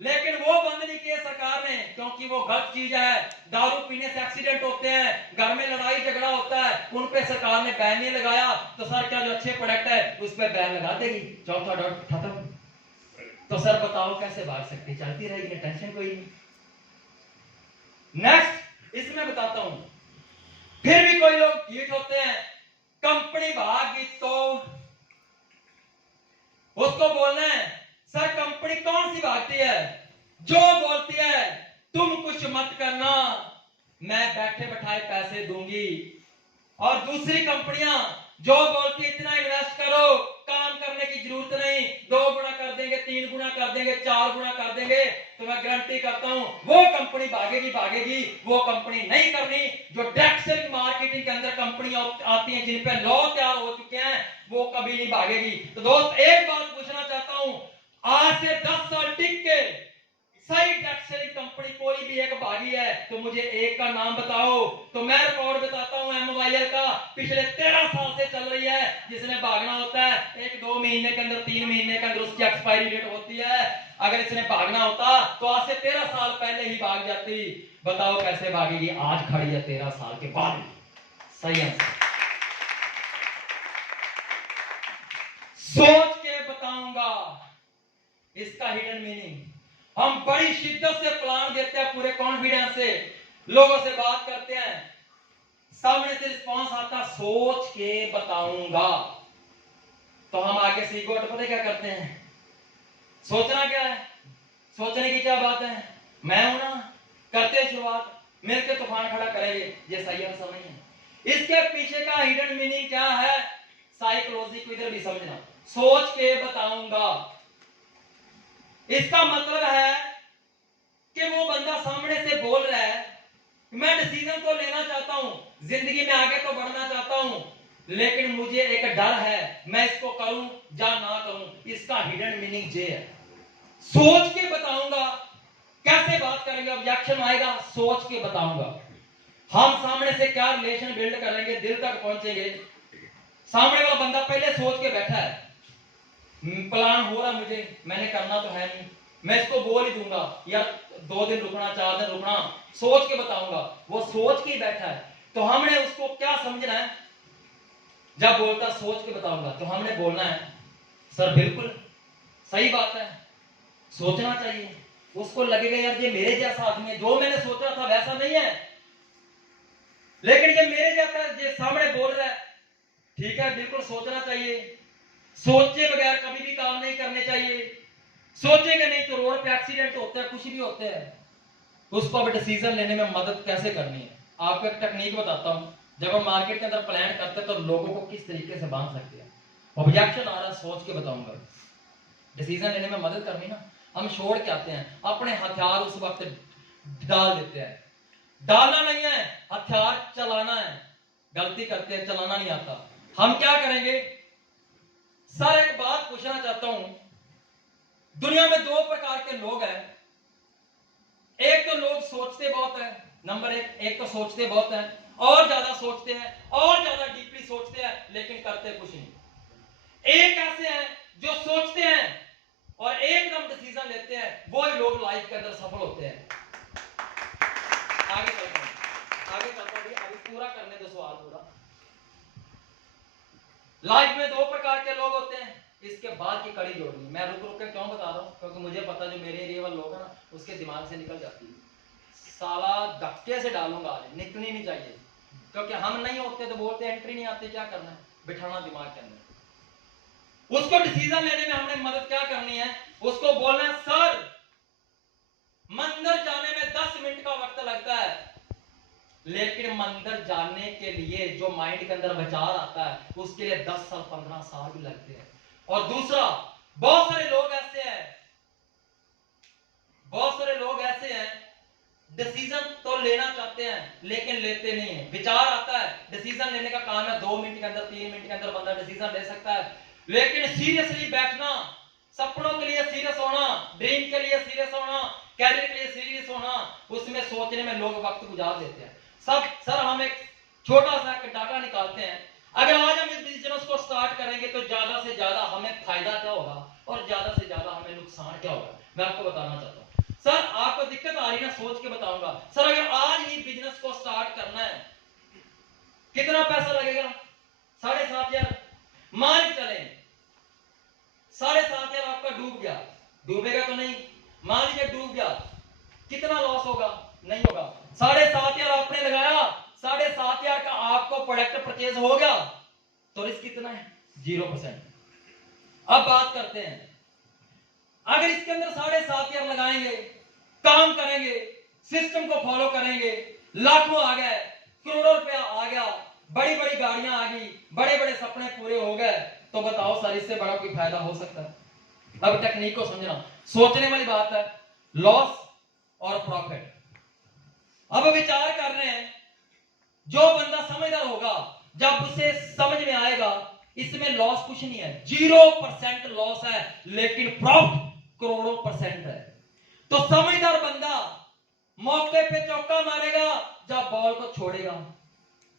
लेकिन वो बंद नहीं किए सरकार ने, क्योंकि वो गलत चीज है। दारू पीने से एक्सीडेंट होते हैं, घर में लड़ाई झगड़ा होता है, उन पे सरकार ने बैन नहीं लगाया। तो सर क्या जो अच्छे प्रोडक्ट है उस पर बैन लगा देगी? चौथा डॉट खत्म। तो सर बताओ कैसे भाग सकती? चलती रहेगी, टेंशन कोई नहीं। नेक्स्ट इसमें बताता हूं, फिर भी कोई लोग हीट होते हैं, कंपनी भागी तो उसको बोलना है सर कंपनी कौन सी भागती है? जो बोलती है तुम कुछ मत करना, मैं बैठे बैठाए पैसे दूंगी। और दूसरी कंपनियां जो बोलती इतना इन्वेस्ट करो, काम करने की जरूरत नहीं, 2 गुना कर देंगे, 3 गुना कर देंगे, 4 गुना कर देंगे, तो मैं गारंटी करता हूं वो कंपनी भागेगी भागेगी। वो कंपनी नहीं करनी जो डायरेक्ट सेलिंग मार्केटिंग के अंदर कंपनियां आती हैं, जिन पे लॉ तैयार हो चुके हैं, वो कभी नहीं भागेगी। तो दोस्त एक बात पूछना चाहता हूं, आज से 10 साल टिक के सही डायरेक्ट सेलिंग कंपनी कोई भी एक भागी है तो मुझे एक का नाम बताओ। तो मैं रिकॉर्ड बताता हूं MYL का, पिछले 13 साल से चल रही है, जिसने भागना होता है 1-2 महीने के अंदर, 3 महीने के अंदर उसकी एक्सपायरी डेट होती है। अगर इसने भागना होता तो आज से 13 साल पहले ही भाग जाती। बताओ कैसे भागेगी? आज खड़ी है 13 साल के बाद। सही आंसर। सोच के बताऊंगा इसका हिडन मीनिंग। हम बड़ी शिद्दत से प्लान देते हैं, पूरे कॉन्फिडेंस से लोगों से बात करते हैं, सामने से रिस्पांस आता सोच के बताऊंगा। तो हम आगे से ईगो पता क्या करते हैं? सोचना क्या है? सोचने की क्या बात है? मैं हूं ना, करते शुरुआत, मिलकर तूफान खड़ा करेंगे। ये सही है समझ है? इसके पीछे का हिडन मीनिंग क्या है? साइकोलॉजी को इधर भी समझना। सोच के बताऊंगा, इसका मतलब है कि वो बंदा सामने से बोल रहा है, मैं डिसीजन तो लेना चाहता हूं, जिंदगी में आगे तो बढ़ना चाहता हूं, लेकिन मुझे एक डर है, मैं इसको करूं या ना करूं। इसका हिडन मीनिंग ये है। सोच के बताऊंगा। कैसे बात करेंगे? ऑब्जेक्शन आएगा, सोच के बताऊंगा। हम सामने से क्या रिलेशन बिल्ड करेंगे, दिल तक पहुंचेंगे। सामने वाला बंदा पहले सोच के बैठा है, प्लान हो रहा मुझे, मैंने करना तो है नहीं, मैं इसको बोल ही दूंगा यार 2 दिन रुकना, 4 दिन रुकना, सोच के बताऊंगा। वो सोच के ही बैठा है। तो हमने उसको क्या समझना है? जब बोलता सोच के बताऊंगा, तो हमने बोलना है सर बिल्कुल सही बात है, सोचना चाहिए। उसको लगेगा यार ये मेरे जैसा आदमी है, जो मैंने सोचा था वैसा नहीं है, लेकिन ये मेरे जैसा है, ये सामने बोल रहा है, ठीक है बिल्कुल सोचना चाहिए। सोचे बगैर कभी भी काम नहीं करने चाहिए। सोचेंगे नहीं तो रोड पे एक्सीडेंट होते हैं, कुछ भी होते हैं। उसको अब डिसीजन लेने में मदद कैसे करनी है, आपको एक टेक्निक बताता हूं। जब हम मार्केट के अंदर प्लान करते हैं तो लोगों को किस तरीके से बांध सकते हैं। ऑब्जेक्शन आ रहा, सोच के बताऊंगा। डिसीजन लेने में मदद करनी ना, हम छोड़ के आते हैं, अपने हथियार उस वक्त डाल देते हैं। डालना नहीं है, हथियार चलाना है। गलती करते हैं, चलाना नहीं आता। हम क्या करेंगे? सर एक बात पूछना चाहता हूं, दुनिया में 2 प्रकार के लोग हैं। एक तो लोग सोचते बहुत है, नंबर एक तो सोचते बहुत है, और ज्यादा सोचते हैं, और ज्यादा डीपली सोचते हैं, लेकिन करते कुछ नहीं। एक ऐसे हैं जो सोचते हैं और एकदम डिसीजन लेते हैं, वो ही लोग लाइफ के अंदर सफल होते हैं। आगे चलते हैं, आगे चलते हैं, अभी पूरा करने दो सवाल पूरा। लाइफ में 2 प्रकार के लोग होते हैं, इसके बाद की कड़ी जोड़नी। मैं रुक रुक के क्यों बता रहा हूं? क्योंकि मुझे पता जो मेरे एरिया वाले लोग हैं ना, उसके दिमाग से निकल जाती है। साला धक्के से डालूंगा आज, निकलनी नहीं चाहिए, क्योंकि हम नहीं होते तो बोलते एंट्री नहीं आती, क्या करना है? बिठाना दिमाग के अंदर। उसको डिसीजन लेने में हमने मदद क्या करनी है? उसको बोलना है सर मंदिर जाने में 10 मिनट का वक्त लगता है, लेकिन मंदिर जाने के लिए जो माइंड के अंदर विचार आता है, उसके लिए 10 साल 15 साल भी लगते हैं। और दूसरा, बहुत सारे लोग ऐसे हैं, बहुत सारे लोग ऐसे हैं, डिसीजन तो लेना चाहते हैं लेकिन लेते नहीं है। विचार आता है, डिसीजन लेने का काम है, 2 मिनट के अंदर 3 मिनट के अंदर बंदा डिसीजन ले सकता है, लेकिन सीरियसली बैठना, सपनों के लिए सीरियस होना, ड्रीम के लिए सीरियस होना, कैरियर के लिए सीरियस होना, उसमें सोचने में लोग वक्त गुजार देते हैं। सर हम एक छोटा सा डाटा निकालते हैं, अगर आज हम इस बिजनेस को स्टार्ट करेंगे तो ज्यादा से ज्यादा हमें फायदा क्या होगा और ज्यादा से ज्यादा हमें नुकसान क्या होगा, मैं आपको बताना चाहता हूँ। सर आपको दिक्कत आ रही ना, सोच के बताऊंगा। सर अगर आज ही बिजनेस को स्टार्ट करना है, कितना पैसा लगेगा? 7,500। मान के चले 7,500 आपका डूब गया, डूबेगा तो नहीं, मान लीजिए डूब गया, कितना लॉस होगा? नहीं होगा। 7,500 आपने लगाया, 7,500 का आपको प्रोडक्ट परचेज हो गया, तो रिस्क कितना है? 0%। अब बात करते हैं, अगर इसके अंदर 7,500 लगाएंगे, काम करेंगे, सिस्टम को फॉलो करेंगे, लाखों आ गए, करोड़ों रुपया आ गया, बड़ी बड़ी गाड़ियां आ गई, बड़े बड़े सपने पूरे हो गए, तो बताओ सर इससे बड़ा कोई फायदा हो सकता है? अब टेक्निक को समझना, सोचने वाली बात है, लॉस और प्रॉफिट। अब विचार कर रहे हैं, जो बंदा समझदार होगा, जब उसे समझ में आएगा इसमें लॉस कुछ नहीं है, 0% लॉस है, लेकिन प्रॉफिट करोड़ों % है। तो समझदार बंदा मौके पे चौका मारेगा, जब बॉल को छोड़ेगा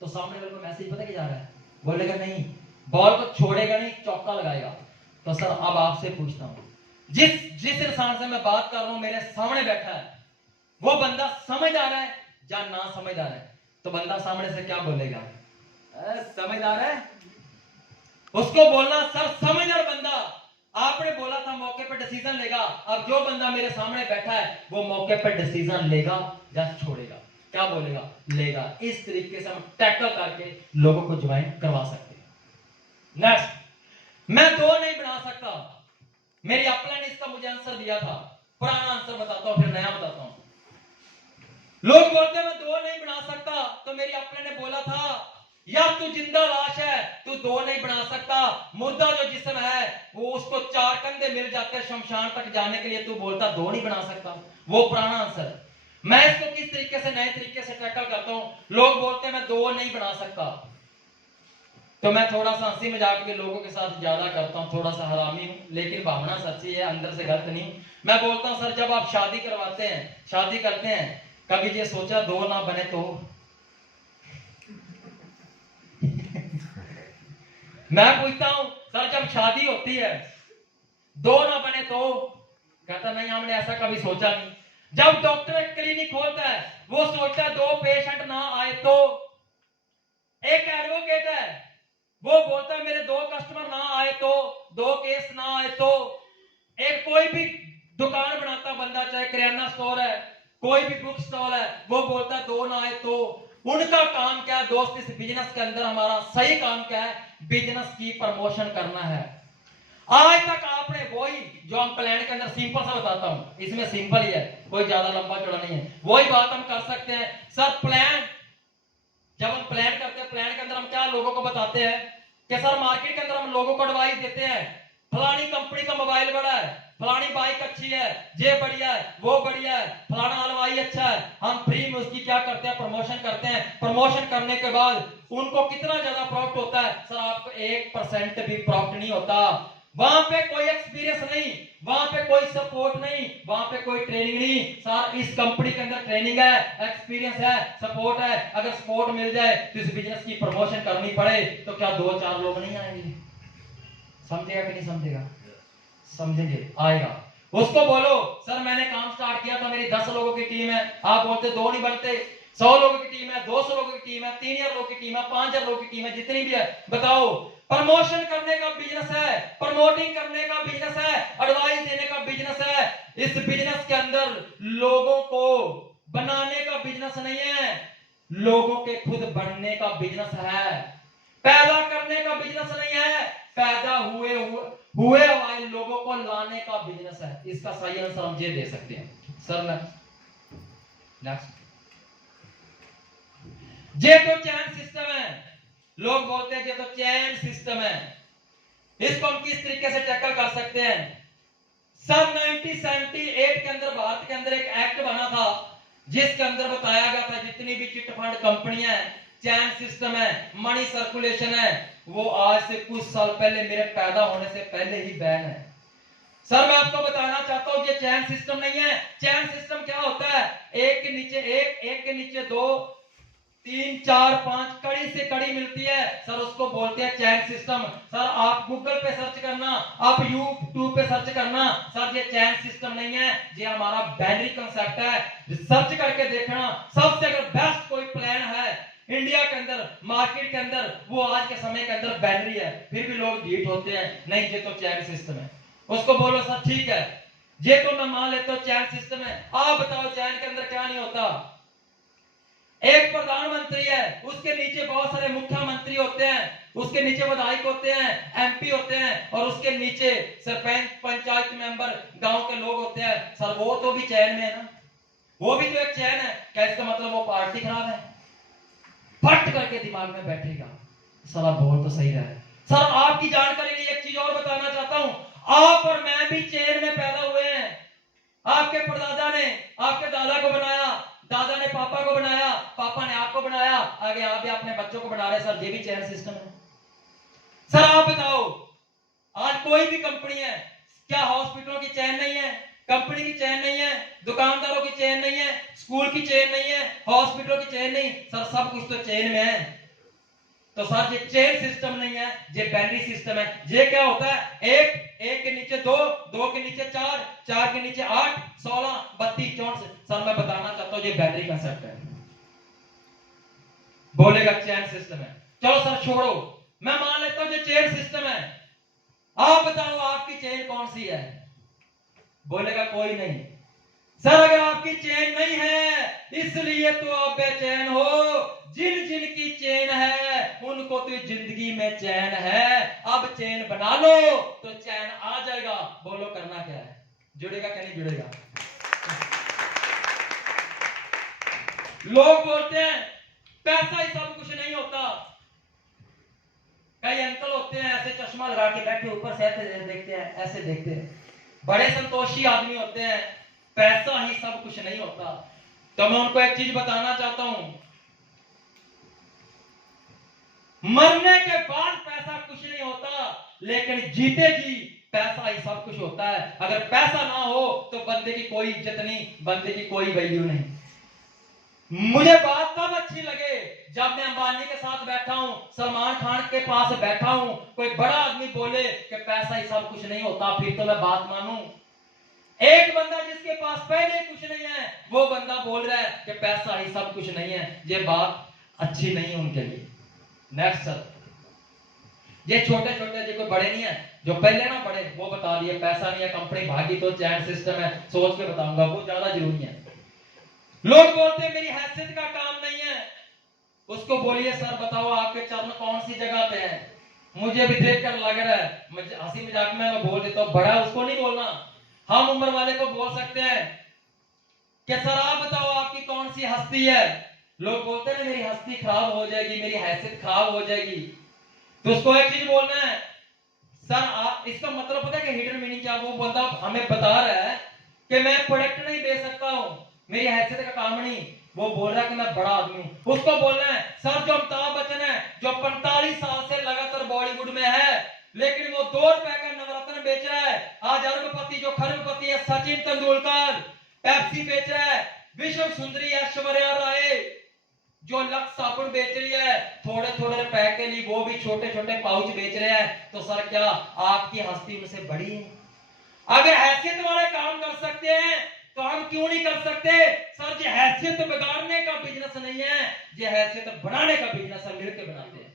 तो सामने वाले को मैसेज पता क्या जा रहा है, बोलेगा नहीं, बॉल को छोड़ेगा नहीं, चौका लगाएगा। तो सर अब आपसे पूछता हूं, जिस इंसान से मैं बात कर रहा हूं मेरे सामने बैठा है, वो बंदा समझदार है या ना समझदार है? तो बंदा सामने से क्या बोलेगा? समझदार है। उसको बोलना सर समझदार बंदा, आपने बोला था मौके पर डिसीजन लेगा। अब जो बंदा मेरे सामने बैठा है वो मौके पर डिसीजन लेगा या छोड़ेगा? क्या बोलेगा? लेगा। इस तरीके से हम टैकल करके लोगों को ज्वाइन करवा सकते हैं। नेक्स्ट, मैं 2 नहीं बना सकता, मेरी अपने ने इसका मुझे आंसर दिया था, पुराना आंसर बताता हूं फिर नया बताता हूं। लोग बोलते हैं मैं 2 नहीं बना सकता, तो मेरी अपने ने बोला था या तू जिंदा लाश है, तू 2 नहीं बना सकता, मुर्दा जो जिस्म है वो उसको 4 कंधे मिल जाते हैं शमशान तक जाने के लिए, तू बोलता 2 नहीं बना सकता। वो पुराना आंसर। मैं इसको किस तरीके से नए तरीके से टैकल करता हूं, लोग बोलते हैं मैं 2 नहीं बना सकता, तो मैं थोड़ा सा हंसी मजाक के लोगों के साथ ज्यादा करता हूं, थोड़ा सा हरामी हूं, लेकिन भावना सच्ची है, अंदर से गलत नहीं। मैं बोलता हूं सर जब आप शादी करवाते हैं, शादी करते हैं, कभी ये सोचा 2 ना बने तो? मैं पूछता हूं सर जब शादी होती है 2 ना बने तो? कहता नहीं हमने ऐसा कभी सोचा नहीं। जब डॉक्टर क्लिनिक खोलता है वो सोचता है 2 पेशेंट ना आए तो? एक एडवोकेट है वो बोलता है मेरे 2 कस्टमर ना आए तो, 2 केस ना आए तो? एक कोई भी दुकान बनाता बंदा, चाहे किराना स्टोर है, कोई भी बुक स्टॉल है, वो बोलता है 2 ना आए तो? उनका काम क्या है दोस्त इस बिजनेस के अंदर? हमारा सही काम क्या है? बिजनेस की प्रमोशन करना है। आज तक आपने वही जो हम प्लान के अंदर सिंपल सा बताता हूं, इसमें सिंपल ही है, कोई ज्यादा लंबा चौड़ा नहीं है, वही बात हम कर सकते हैं। सर प्लान, जब हम प्लान करते हैं, प्लान के अंदर हम क्या लोगों को बताते हैं कि सर मार्केट के अंदर हम लोगों को एडवाइस देते हैं, फलानी कंपनी का मोबाइल बड़ा है, फलानी बाइक अच्छी है, ये बढ़िया है, वो बढ़िया है, फलाना हलवाई अच्छा है, हम फ्री में उसकी क्या करते हैं? प्रमोशन करते हैं। प्रमोशन करने के बाद उनको कितना ज्यादा प्रॉफिट होता है? सर आपको 1% भी प्रॉफिट नहीं होता। वहां पे कोई एक्सपीरियंस नहीं, वहां पे कोई सपोर्ट नहीं, वहां पे कोई ट्रेनिंग नहीं। सर इस कंपनी के अंदर ट्रेनिंग है, एक्सपीरियंस है, सपोर्ट है, अगर सपोर्ट मिल जाए तो इस बिजनेस की प्रमोशन करनी पड़े तो क्या 2-4 लोग नहीं आएंगे? समझेगा कि नहीं समझेगा? समझेंगे, आएगा। उसको बोलो सर मैंने काम स्टार्ट किया था, मेरी 10 लोगों की टीम है, आप बोलते 2 नहीं बनते, 100 लोगों की टीम है, 200 लोगों की टीम है, 3,000 लोगों की टीम है, 5,000 लोगों की टीम है, जितनी भी है, बताओ प्रमोशन करने का बिजनेस है, प्रमोटिंग करने का बिजनेस है, एडवाइस देने का बिजनेस है। इस बिजनेस के अंदर लोगों को बनाने का बिजनेस नहीं है, लोगों के खुद बनने का बिजनेस है, पैदा करने का बिजनेस नहीं है, पैदा हुए हुए लोगों को लाने का बिजनेस है। इसका सही आंसर हम ये दे सकते हैं। सर नेक्स्ट, ये तो चैन सिस्टम है, लोग बोलते हैं कि तो चैन सिस्टम है, इसको हम किस तरीके से टैकल कर सकते हैं? सन 1978 के अंदर भारत के अंदर एक एक्ट बना था जिसके अंदर बताया गया था जितनी भी चिट फंड कंपनियां हैं चैन सिस्टम है, मनी सर्कुलेशन है, वो आज से कुछ साल पहले, मेरे पैदा होने से पहले ही बैन है। सर मैं आपको बताना चाहता हूं ये चैन सिस्टम नहीं है। चैन सिस्टम क्या होता है? एक के नीचे एक, एक के नीचे दो, 3 4 5 कड़ी से कड़ी मिलती है सर, उसको बोलते हैं चैन सिस्टम। सर आप गूगल पे सर्च करना, आप यूट्यूब पे सर्च करना, सर ये चैन सिस्टम नहीं है, ये हमारा बाइनरी कंसेप्ट है। सर्च करके देखना, सबसे अगर बेस्ट कोई प्लान है इंडिया के अंदर, मार्केट के अंदर, वो आज के समय के अंदर बाइनरी है। फिर भी लोग ढीठ होते हैं, नहीं ये तो चैन सिस्टम है। उसको बोलो सर ठीक है, ये तो मैं मान लेता हूं चैन सिस्टम है, आप बताओ चैन के अंदर क्या नहीं होता? एक प्रधानमंत्री है, उसके नीचे बहुत सारे मुख्यमंत्री होते हैं, उसके नीचे विधायक होते हैं, एमपी होते हैं, और उसके नीचे सरपंच, पंचायत मेंबर, गांव के लोग होते हैं। सर वो तो भी चैन में है ना, वो भी तो एक चैन है। क्या इसका मतलब वो पार्टी खराब है? फट करके दिमाग में बैठेगा, साला बोल तो सही रहा है। सर आपकी जानकारी के लिए एक चीज और बताना चाहता हूं, आप और मैं भी चैन में पैदा हुए हैं। आपके परदादा ने आपके दादा को बनाया, दादा ने पापा को बनाया, पापा ने आपको बनाया, आगे आप भी अपने बच्चों को बना रहे। सर ये भी चैन सिस्टम है। सर आप बताओ, आज कोई भी कंपनी है, क्या हॉस्पिटलों की चैन नहीं है? कंपनी की चैन नहीं है, दुकानदारों की चैन नहीं है, स्कूल की चैन नहीं है, हॉस्पिटलों की चैन नहीं। सर सब कुछ तो चैन में है। तो सर ये चेन सिस्टम नहीं है, ये बाइनरी सिस्टम है। ये क्या होता है? एक, एक के नीचे दो, दो के नीचे चार, चार के नीचे 8, 16, 32, 64। सर मैं बताना चाहता हूं ये बाइनरी कंसेप्ट है। बोलेगा चेन सिस्टम है, चलो सर छोड़ो, मैं मान लेता हूं ये चेन सिस्टम है। आप बताओ आपकी चेन कौन सी है? बोलेगा कोई नहीं। सर अगर आपकी चेन नहीं है इसलिए तो आप बेचैन हो, जिन जिन की चेन है उनको तो जिंदगी में चैन है। अब चेन बना लो तो चैन आ जाएगा। बोलो करना क्या है? जुड़ेगा क्या नहीं जुड़ेगा? लोग बोलते हैं पैसा ही सब कुछ नहीं होता। कई अंकल होते हैं ऐसे चश्मा लगा के बैठे, ऊपर से ऐसे देखते हैं, ऐसे देखते हैं, बड़े संतोषी आदमी होते हैं, पैसा ही सब कुछ नहीं होता। तो मैं उनको एक चीज बताना चाहता हूं, मरने के बाद पैसा कुछ नहीं होता, लेकिन जीते जी पैसा ही सब कुछ होता है। अगर पैसा ना हो तो बंदे की कोई इज्जत नहीं, बंदे की कोई वैल्यू नहीं। मुझे बात तब अच्छी लगे जब मैं अंबानी के साथ बैठा हूं, सलमान खान के पास बैठा हूं, कोई बड़ा आदमी बोले कि पैसा ही सब कुछ नहीं होता, फिर तो मैं बात मानूं। एक बंदा जिसके पास पहले कुछ नहीं है, वो बंदा बोल रहा है कि पैसा ही सब कुछ नहीं है, ये बात अच्छी नहीं है उनके लिए। नेक्स्ट सर, ये छोटे छोटे जो कोई बड़े नहीं है, जो पहले ना बड़े, वो बता दिए पैसा नहीं है, कंपनी भागी तो चैन सिस्टम है, सोच के बताऊंगा, वो ज्यादा जरूरी है। लोग बोलते हैं मेरी हैसियत का काम नहीं है, उसको बोलिए सर बताओ आपके चरण कौन सी जगह पे है? मुझे भी देखकर लग रहा है, मुझे हंसी मजाक में मैं बोल देता हूँ, बड़ा उसको नहीं बोलना, हम उम्र वाले को बोल सकते हैं कि सर आप बताओ आपकी कौन सी हस्ती है? लोग बोलते हैं मेरी हस्ती खराब हो जाएगी, मेरी हैसियत खराब हो जाएगी। तो उसको एक चीज बोलना है, सर आप, इसका मतलब पता है कि हिडन मीनिंग क्या? वो बंदा हमें बता रहा है कि मैं प्रोडक्ट नहीं दे सकता हूं, मेरी हैसियत का काम नहीं, वो बोल रहा है कि मैं बड़ा आदमी हूं। उसको बोलना है सर जो अमिताभ बच्चन है, जो 45 साल से लगातार बॉलीवुड में है, लेकिन वो 2 रुपए का नवरत्न बेच रहा है। आज अरबपति जो खरबपति है सचिन तेंदुलकर, पेप्सी बेच रहा है। विश्व सुंदरी ऐश्वर्या राय जो लक्स साबुन बेच रही है थोड़े थोड़े रुपए के लिए, वो भी छोटे छोटे पाउच बेच रहे हैं। तो सर क्या आपकी हस्ती उनसे बड़ी है? अगर हैसियत वाले काम कर सकते हैं तो हम क्यों नहीं कर सकते? सर ये हैसियत बिगाड़ने का बिजनेस नहीं है, ये हैसियत बनाने का बिजनेस है, मिलकर बनाते हैं।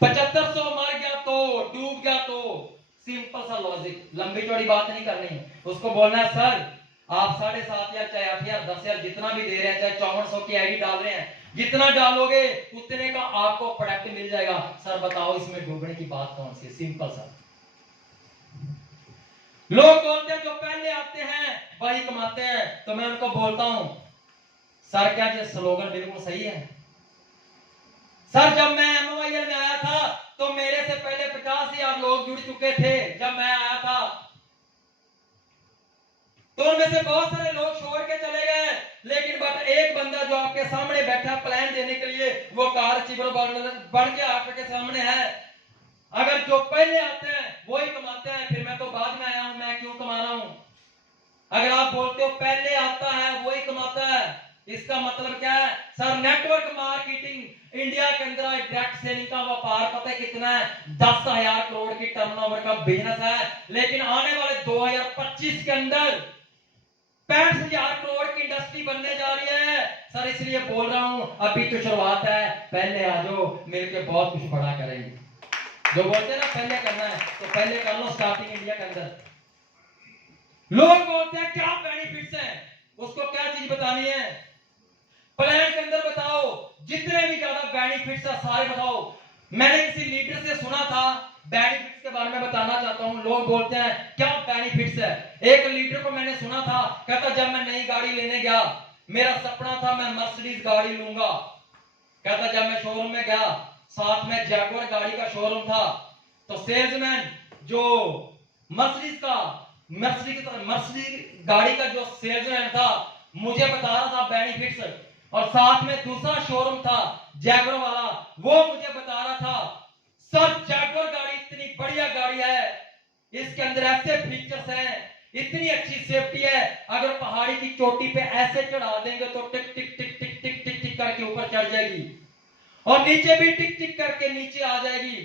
7500 मर गया तो, डूब गया तो, सिंपल सा लॉजिक, लंबी चौड़ी बात नहीं करनी है। उसको बोलना है सर आप 7,500 चाहे 8,000 10,000 जितना भी दे रहे हैं, चाहे 5400 की आईडी डाल रहे हैं, जितना डालोगे उतने का आपको प्रोडक्ट मिल जाएगा। सर बताओ इसमें डूबने की बात कौन सी है? सिंपल सा। लोग बोलते हैं जो पहले आते हैं वही कमाते हैं। तो मैं उनको बोलता हूं सर क्या ये स्लोगन बिल्कुल सही है? सर जब मैं MOIL में आया था तो मेरे से पहले 50,000 लोग जुड़ चुके थे। जब मैं आया था तो उनमें से बहुत सारे लोग छोड़ के चले गए, लेकिन बट एक बंदा जो आपके सामने बैठा प्लान देने के लिए, वो कार चिबर बढ़ के आपके सामने है। अगर जो पहले आते हैं वही कमाते हैं, फिर मैं तो बाद में आया हूं, मैं क्यों कमा रहा हूं? अगर आप बोलते हो पहले आता है वही कमाता है, इसका मतलब क्या है? सर नेटवर्क मार्केटिंग इंडिया के अंदर डायरेक्ट सेलिंग का व्यापार पता है कितना है? 10,000 करोड़ की टर्नओवर का बिजनेस है, लेकिन आने वाले 2025 के अंदर 65,000 करोड़ की इंडस्ट्री बनने जा रही है। सर इसलिए बोल रहा हूं, अभी तो शुरुआत है, पहले आ जाओ, मिलके बहुत कुछ बड़ा करेंगे। जो बोलते हैं ना पहले करना है, तो पहले कर लो स्टार्टिंग इंडिया के अंदर। लोग बोलते हैं क्या बेनिफिट्स हैं, उसको क्या चीज बतानी है? प्लान के अंदर बताओ, जितने भी ज्यादा बेनिफिट्स है सारे बताओ। मैंने किसी लीडर से सुना था, बेनिफिट्स के बारे में बताना चाहता हूं। लोग बोलते हैं क्या बेनिफिट्स है? एक लीडर को मैंने सुना था, कहता जब मैं नई गाड़ी लेने गया, मेरा सपना था मैं मर्सिडीज गाड़ी लूंगा। कहता जब मैं शोरूम में गया, साथ में जैगुआर गाड़ी का शोरूम था, तो सेल्समैन जो मर्सिडीज गाड़ी का जो सेल्समैन था, मुझे बता रहा था बेनिफिट्स, और साथ में दूसरा शोरूम था जैगुआर वाला, वो मुझे बता रहा था सर जैगुआर गाड़ी इतनी बढ़िया गाड़ी है, इसके अंदर ऐसे फीचर्स हैं, इतनी अच्छी सेफ्टी है, अगर पहाड़ी की चोटी पे ऐसे चढ़ा देंगे तो टिक टिक टिक टिक टिक टिक टिक करके ऊपर चढ़ जाएगी, और नीचे भी टिक टिक करके नीचे आ जाएगी।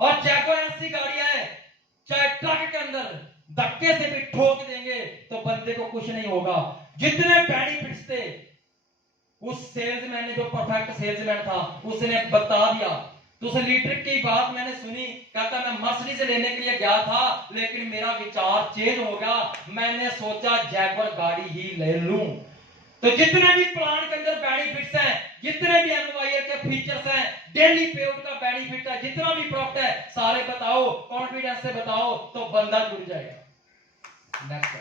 और जैगुआर ऐसी गाड़ी है, चाहे ट्रक के अंदर धक्के से भी ठोक देंगे तो बंदे को कुछ नहीं होगा। जितने बेनिफिट्स थे, उस सेल्समैन ने, जो परफेक्ट सेल्समैन था, उसने बता दिया। तो उस लीडर की बात मैंने सुनी, कहता मैं मर्सिडीज लेने के लिए गया था, लेकिन मेरा विचार चेंज हो गया, मैंने सोचा जैगुआर गाड़ी ही ले लूं। तो जितने भी प्लान के अंदर बेनिफिट्स हैं, जितने भी एमवाईएल के फीचर्स हैं, डेली पेआउट का बेनिफिट है, जितना भी प्रॉफिट है, सारे बताओ, कॉन्फिडेंस से बताओ, तो बंदा जुड़ जाएगा। नेक्स्ट।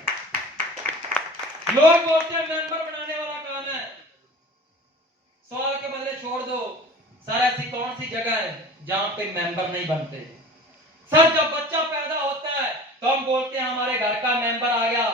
लोग बोलते हैं मेंबर बनाने वाला काम है, सवाल के बदले छोड़ दो। सर ऐसी कौन सी जगह है जहां पे मेंबर नहीं बनते? सर जब बच्चा पैदा होता है तो हम बोलते हैं हमारे घर का मेंबर आ गया।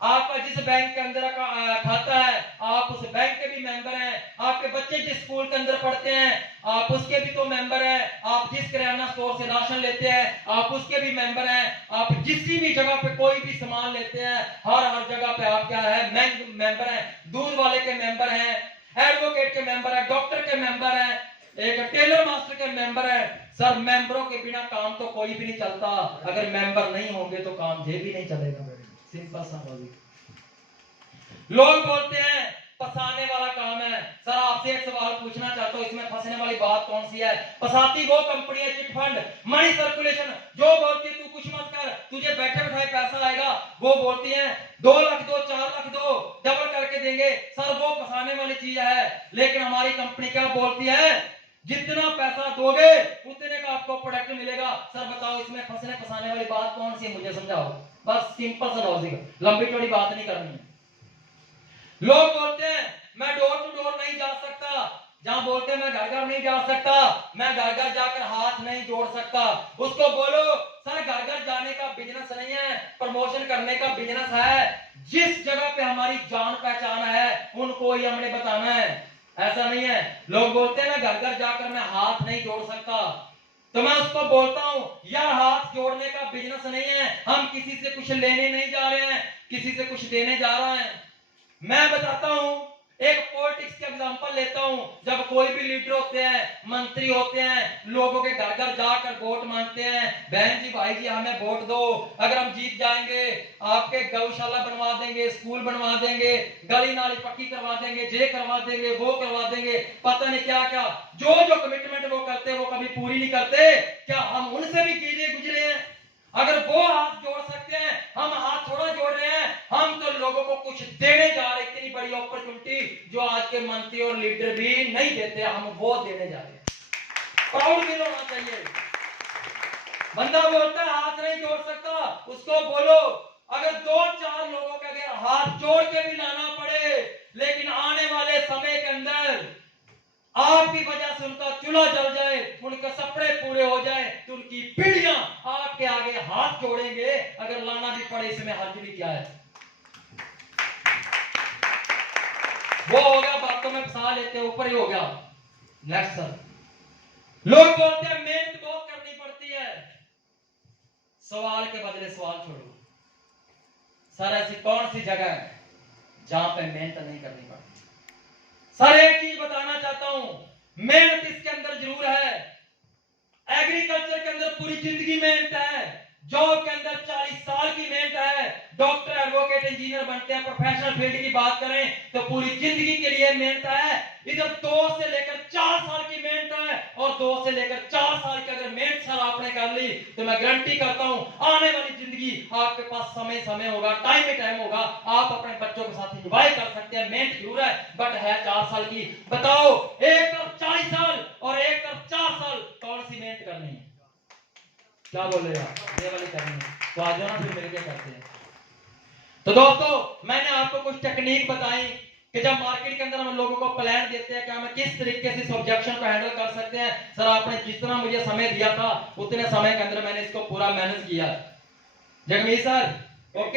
आपका जिस बैंक के अंदर का खाता है, आप उस बैंक के भी मेंबर हैं। आपके बच्चे जिस स्कूल के अंदर पढ़ते हैं, आप उसके भी तो मेंबर हैं। आप जिस किराना स्टोर से राशन लेते हैं, आप उसके भी मेंबर हैं। आप जिस भी जगह पे कोई भी सामान लेते हैं, हर जगह पे आप क्या है, मेंबर हैं। दूध वाले के मेंबर हैं, एडवोकेट के मेंबर हैं, डॉक्टर के मेंबर हैं, एक टेलर मास्टर के मेंबर है। सर मेंबरों के बिना काम तो कोई भी नहीं चलता, अगर मेंबर नहीं होंगे तो काम जे भी नहीं चलेगा। सिंपल सा लॉजिक। लोग बोलते हैं फंसाने वाला काम है। सर आपसे एक सवाल पूछना चाहता हूं, इसमें फंसने वाली बात कौन सी है? फंसाती वो कंपनी है चिट फंड, मनी सर्कुलेशन, जो बोलती है तू कुछ मत कर, तुझे बैठे बैठाए पैसा आएगा। वो बोलती है 2 लाख दो, 4 लाख दो, डबल करके देंगे। सर वो फंसाने वाली चीज है। लेकिन हमारी कंपनी क्या बोलती है? जितना पैसा दोगे उतने का आपको प्रोडक्ट मिलेगा। सर बताओ इसमें फंसने फंसाने वाली बात कौन सी है, मुझे समझाओ। बस सिंपल सा लॉजिक, लंबी चौड़ी बात नहीं करनी है। लोग बोलते हैं मैं डोर टू डोर नहीं जा सकता, जहां बोलते हैं मैं घर घर नहीं जा सकता, मैं घर घर जाकर हाथ नहीं जोड़ सकता। उसको बोलो सर घर घर जाने का बिजनेस नहीं है, प्रमोशन करने का बिजनेस है। जिस जगह पे हमारी जान पहचान है उनको ही हमने बताना है, ऐसा नहीं है। लोग बोलते हैं ना घर घर जाकर मैं हाथ नहीं जोड़ सकता, तो मैं उसको बोलता हूं यार हाथ जोड़ने का बिजनेस नहीं है, हम किसी से कुछ लेने नहीं जा रहे हैं, किसी से कुछ देने जा रहा है। मैं बताता हूं, एक पॉलिटिक्स का एग्जांपल लेता हूं। जब कोई भी लीडर होते हैं, मंत्री होते हैं, लोगों के घर घर जाकर वोट मांगते हैं, बहन जी भाई जी हमें वोट दो, अगर हम जीत जाएंगे आपके गौशाला बनवा देंगे, स्कूल बनवा देंगे, गली नाली पक्की करवा देंगे, जे करवा देंगे, वो करवा देंगे, पता नहीं क्या क्या। जो जो कमिटमेंट वो करते हैं वो कभी पूरी नहीं करते। क्या हम उनसे भी कीड़े गुजरे हैं? अगर वो हाथ जोड़ सकते हैं, हम हाथ थोड़ा जोड़ रहे हैं। हम तो लोगों को कुछ देने जा रहे हैं, इतनी बड़ी अपॉर्चुनिटी जो आज के मंत्री और लीडर भी नहीं देते, हम वो देने जा रहे हैं। प्राउड फील होना चाहिए। बंदा बोलता है हाथ नहीं जोड़ सकता, उसको बोलो अगर 2-4 लोगों के अगर हाथ जोड़ के भी लाना पड़े, लेकिन आने वाले समय के अंदर आपकी वजह से उनका चूल्हा जल जाए, उनके सपने पूरे हो जाए, तो उनकी पीढ़ियां आपके आगे हाथ जोड़ेंगे। अगर लाना भी पड़े, इसमें हर्ज भी क्या है? वो हो गया, बातों में फंसा लेते ऊपर ही हो गया। नेक्स्ट सर, लोग बोलते हैं मेहनत बहुत करनी पड़ती है, सवाल के बदले सवाल छोड़ो। सर ऐसी कौन सी जगह है जहां पे मेहनत नहीं करनी पड़ती? सर एक चीज बताना चाहता हूं, मेहनत इसके अंदर जरूर है। एग्रीकल्चर के अंदर पूरी जिंदगी मेहनत है, जॉब के अंदर 40 साल की मेहनत है, डॉक्टर एडवोकेट इंजीनियर बनते हैं, प्रोफेशनल फील्ड की बात करें तो पूरी जिंदगी के लिए मेहनत है। इधर 2 से लेकर 4 साल की मेहनत है, और 2 से लेकर 4 साल की अगर मेहनत सर आपने कर ली तो मैं गारंटी करता हूं आने वाली जिंदगी आपके पास समय होगा, टाइम होगा, आप अपने बच्चों के साथ एंजॉय कर सकते हैं। मेहनत जरूर है बट है 4 साल की। बताओ एक तरफ 40 साल और एक तरफ 4 साल, कौन सी मेहनत करनी है? क्या बोल रहे हो? ये वाली करनी है, तो आ जाओ ना फिर मिलके करते हैं। तो दोस्तों मैंने आपको कुछ टेक्निक बताई कि जब मार्केट के अंदर हम लोगों को प्लान देते हैं कि हम किस तरीके से इस ऑब्जेक्शन को हैंडल कर सकते हैं। सर आपने जितना मुझे समय दिया था उतने समय के अंदर मैंने इसको पूरा मैनेज किया। Jagmeet sir okay.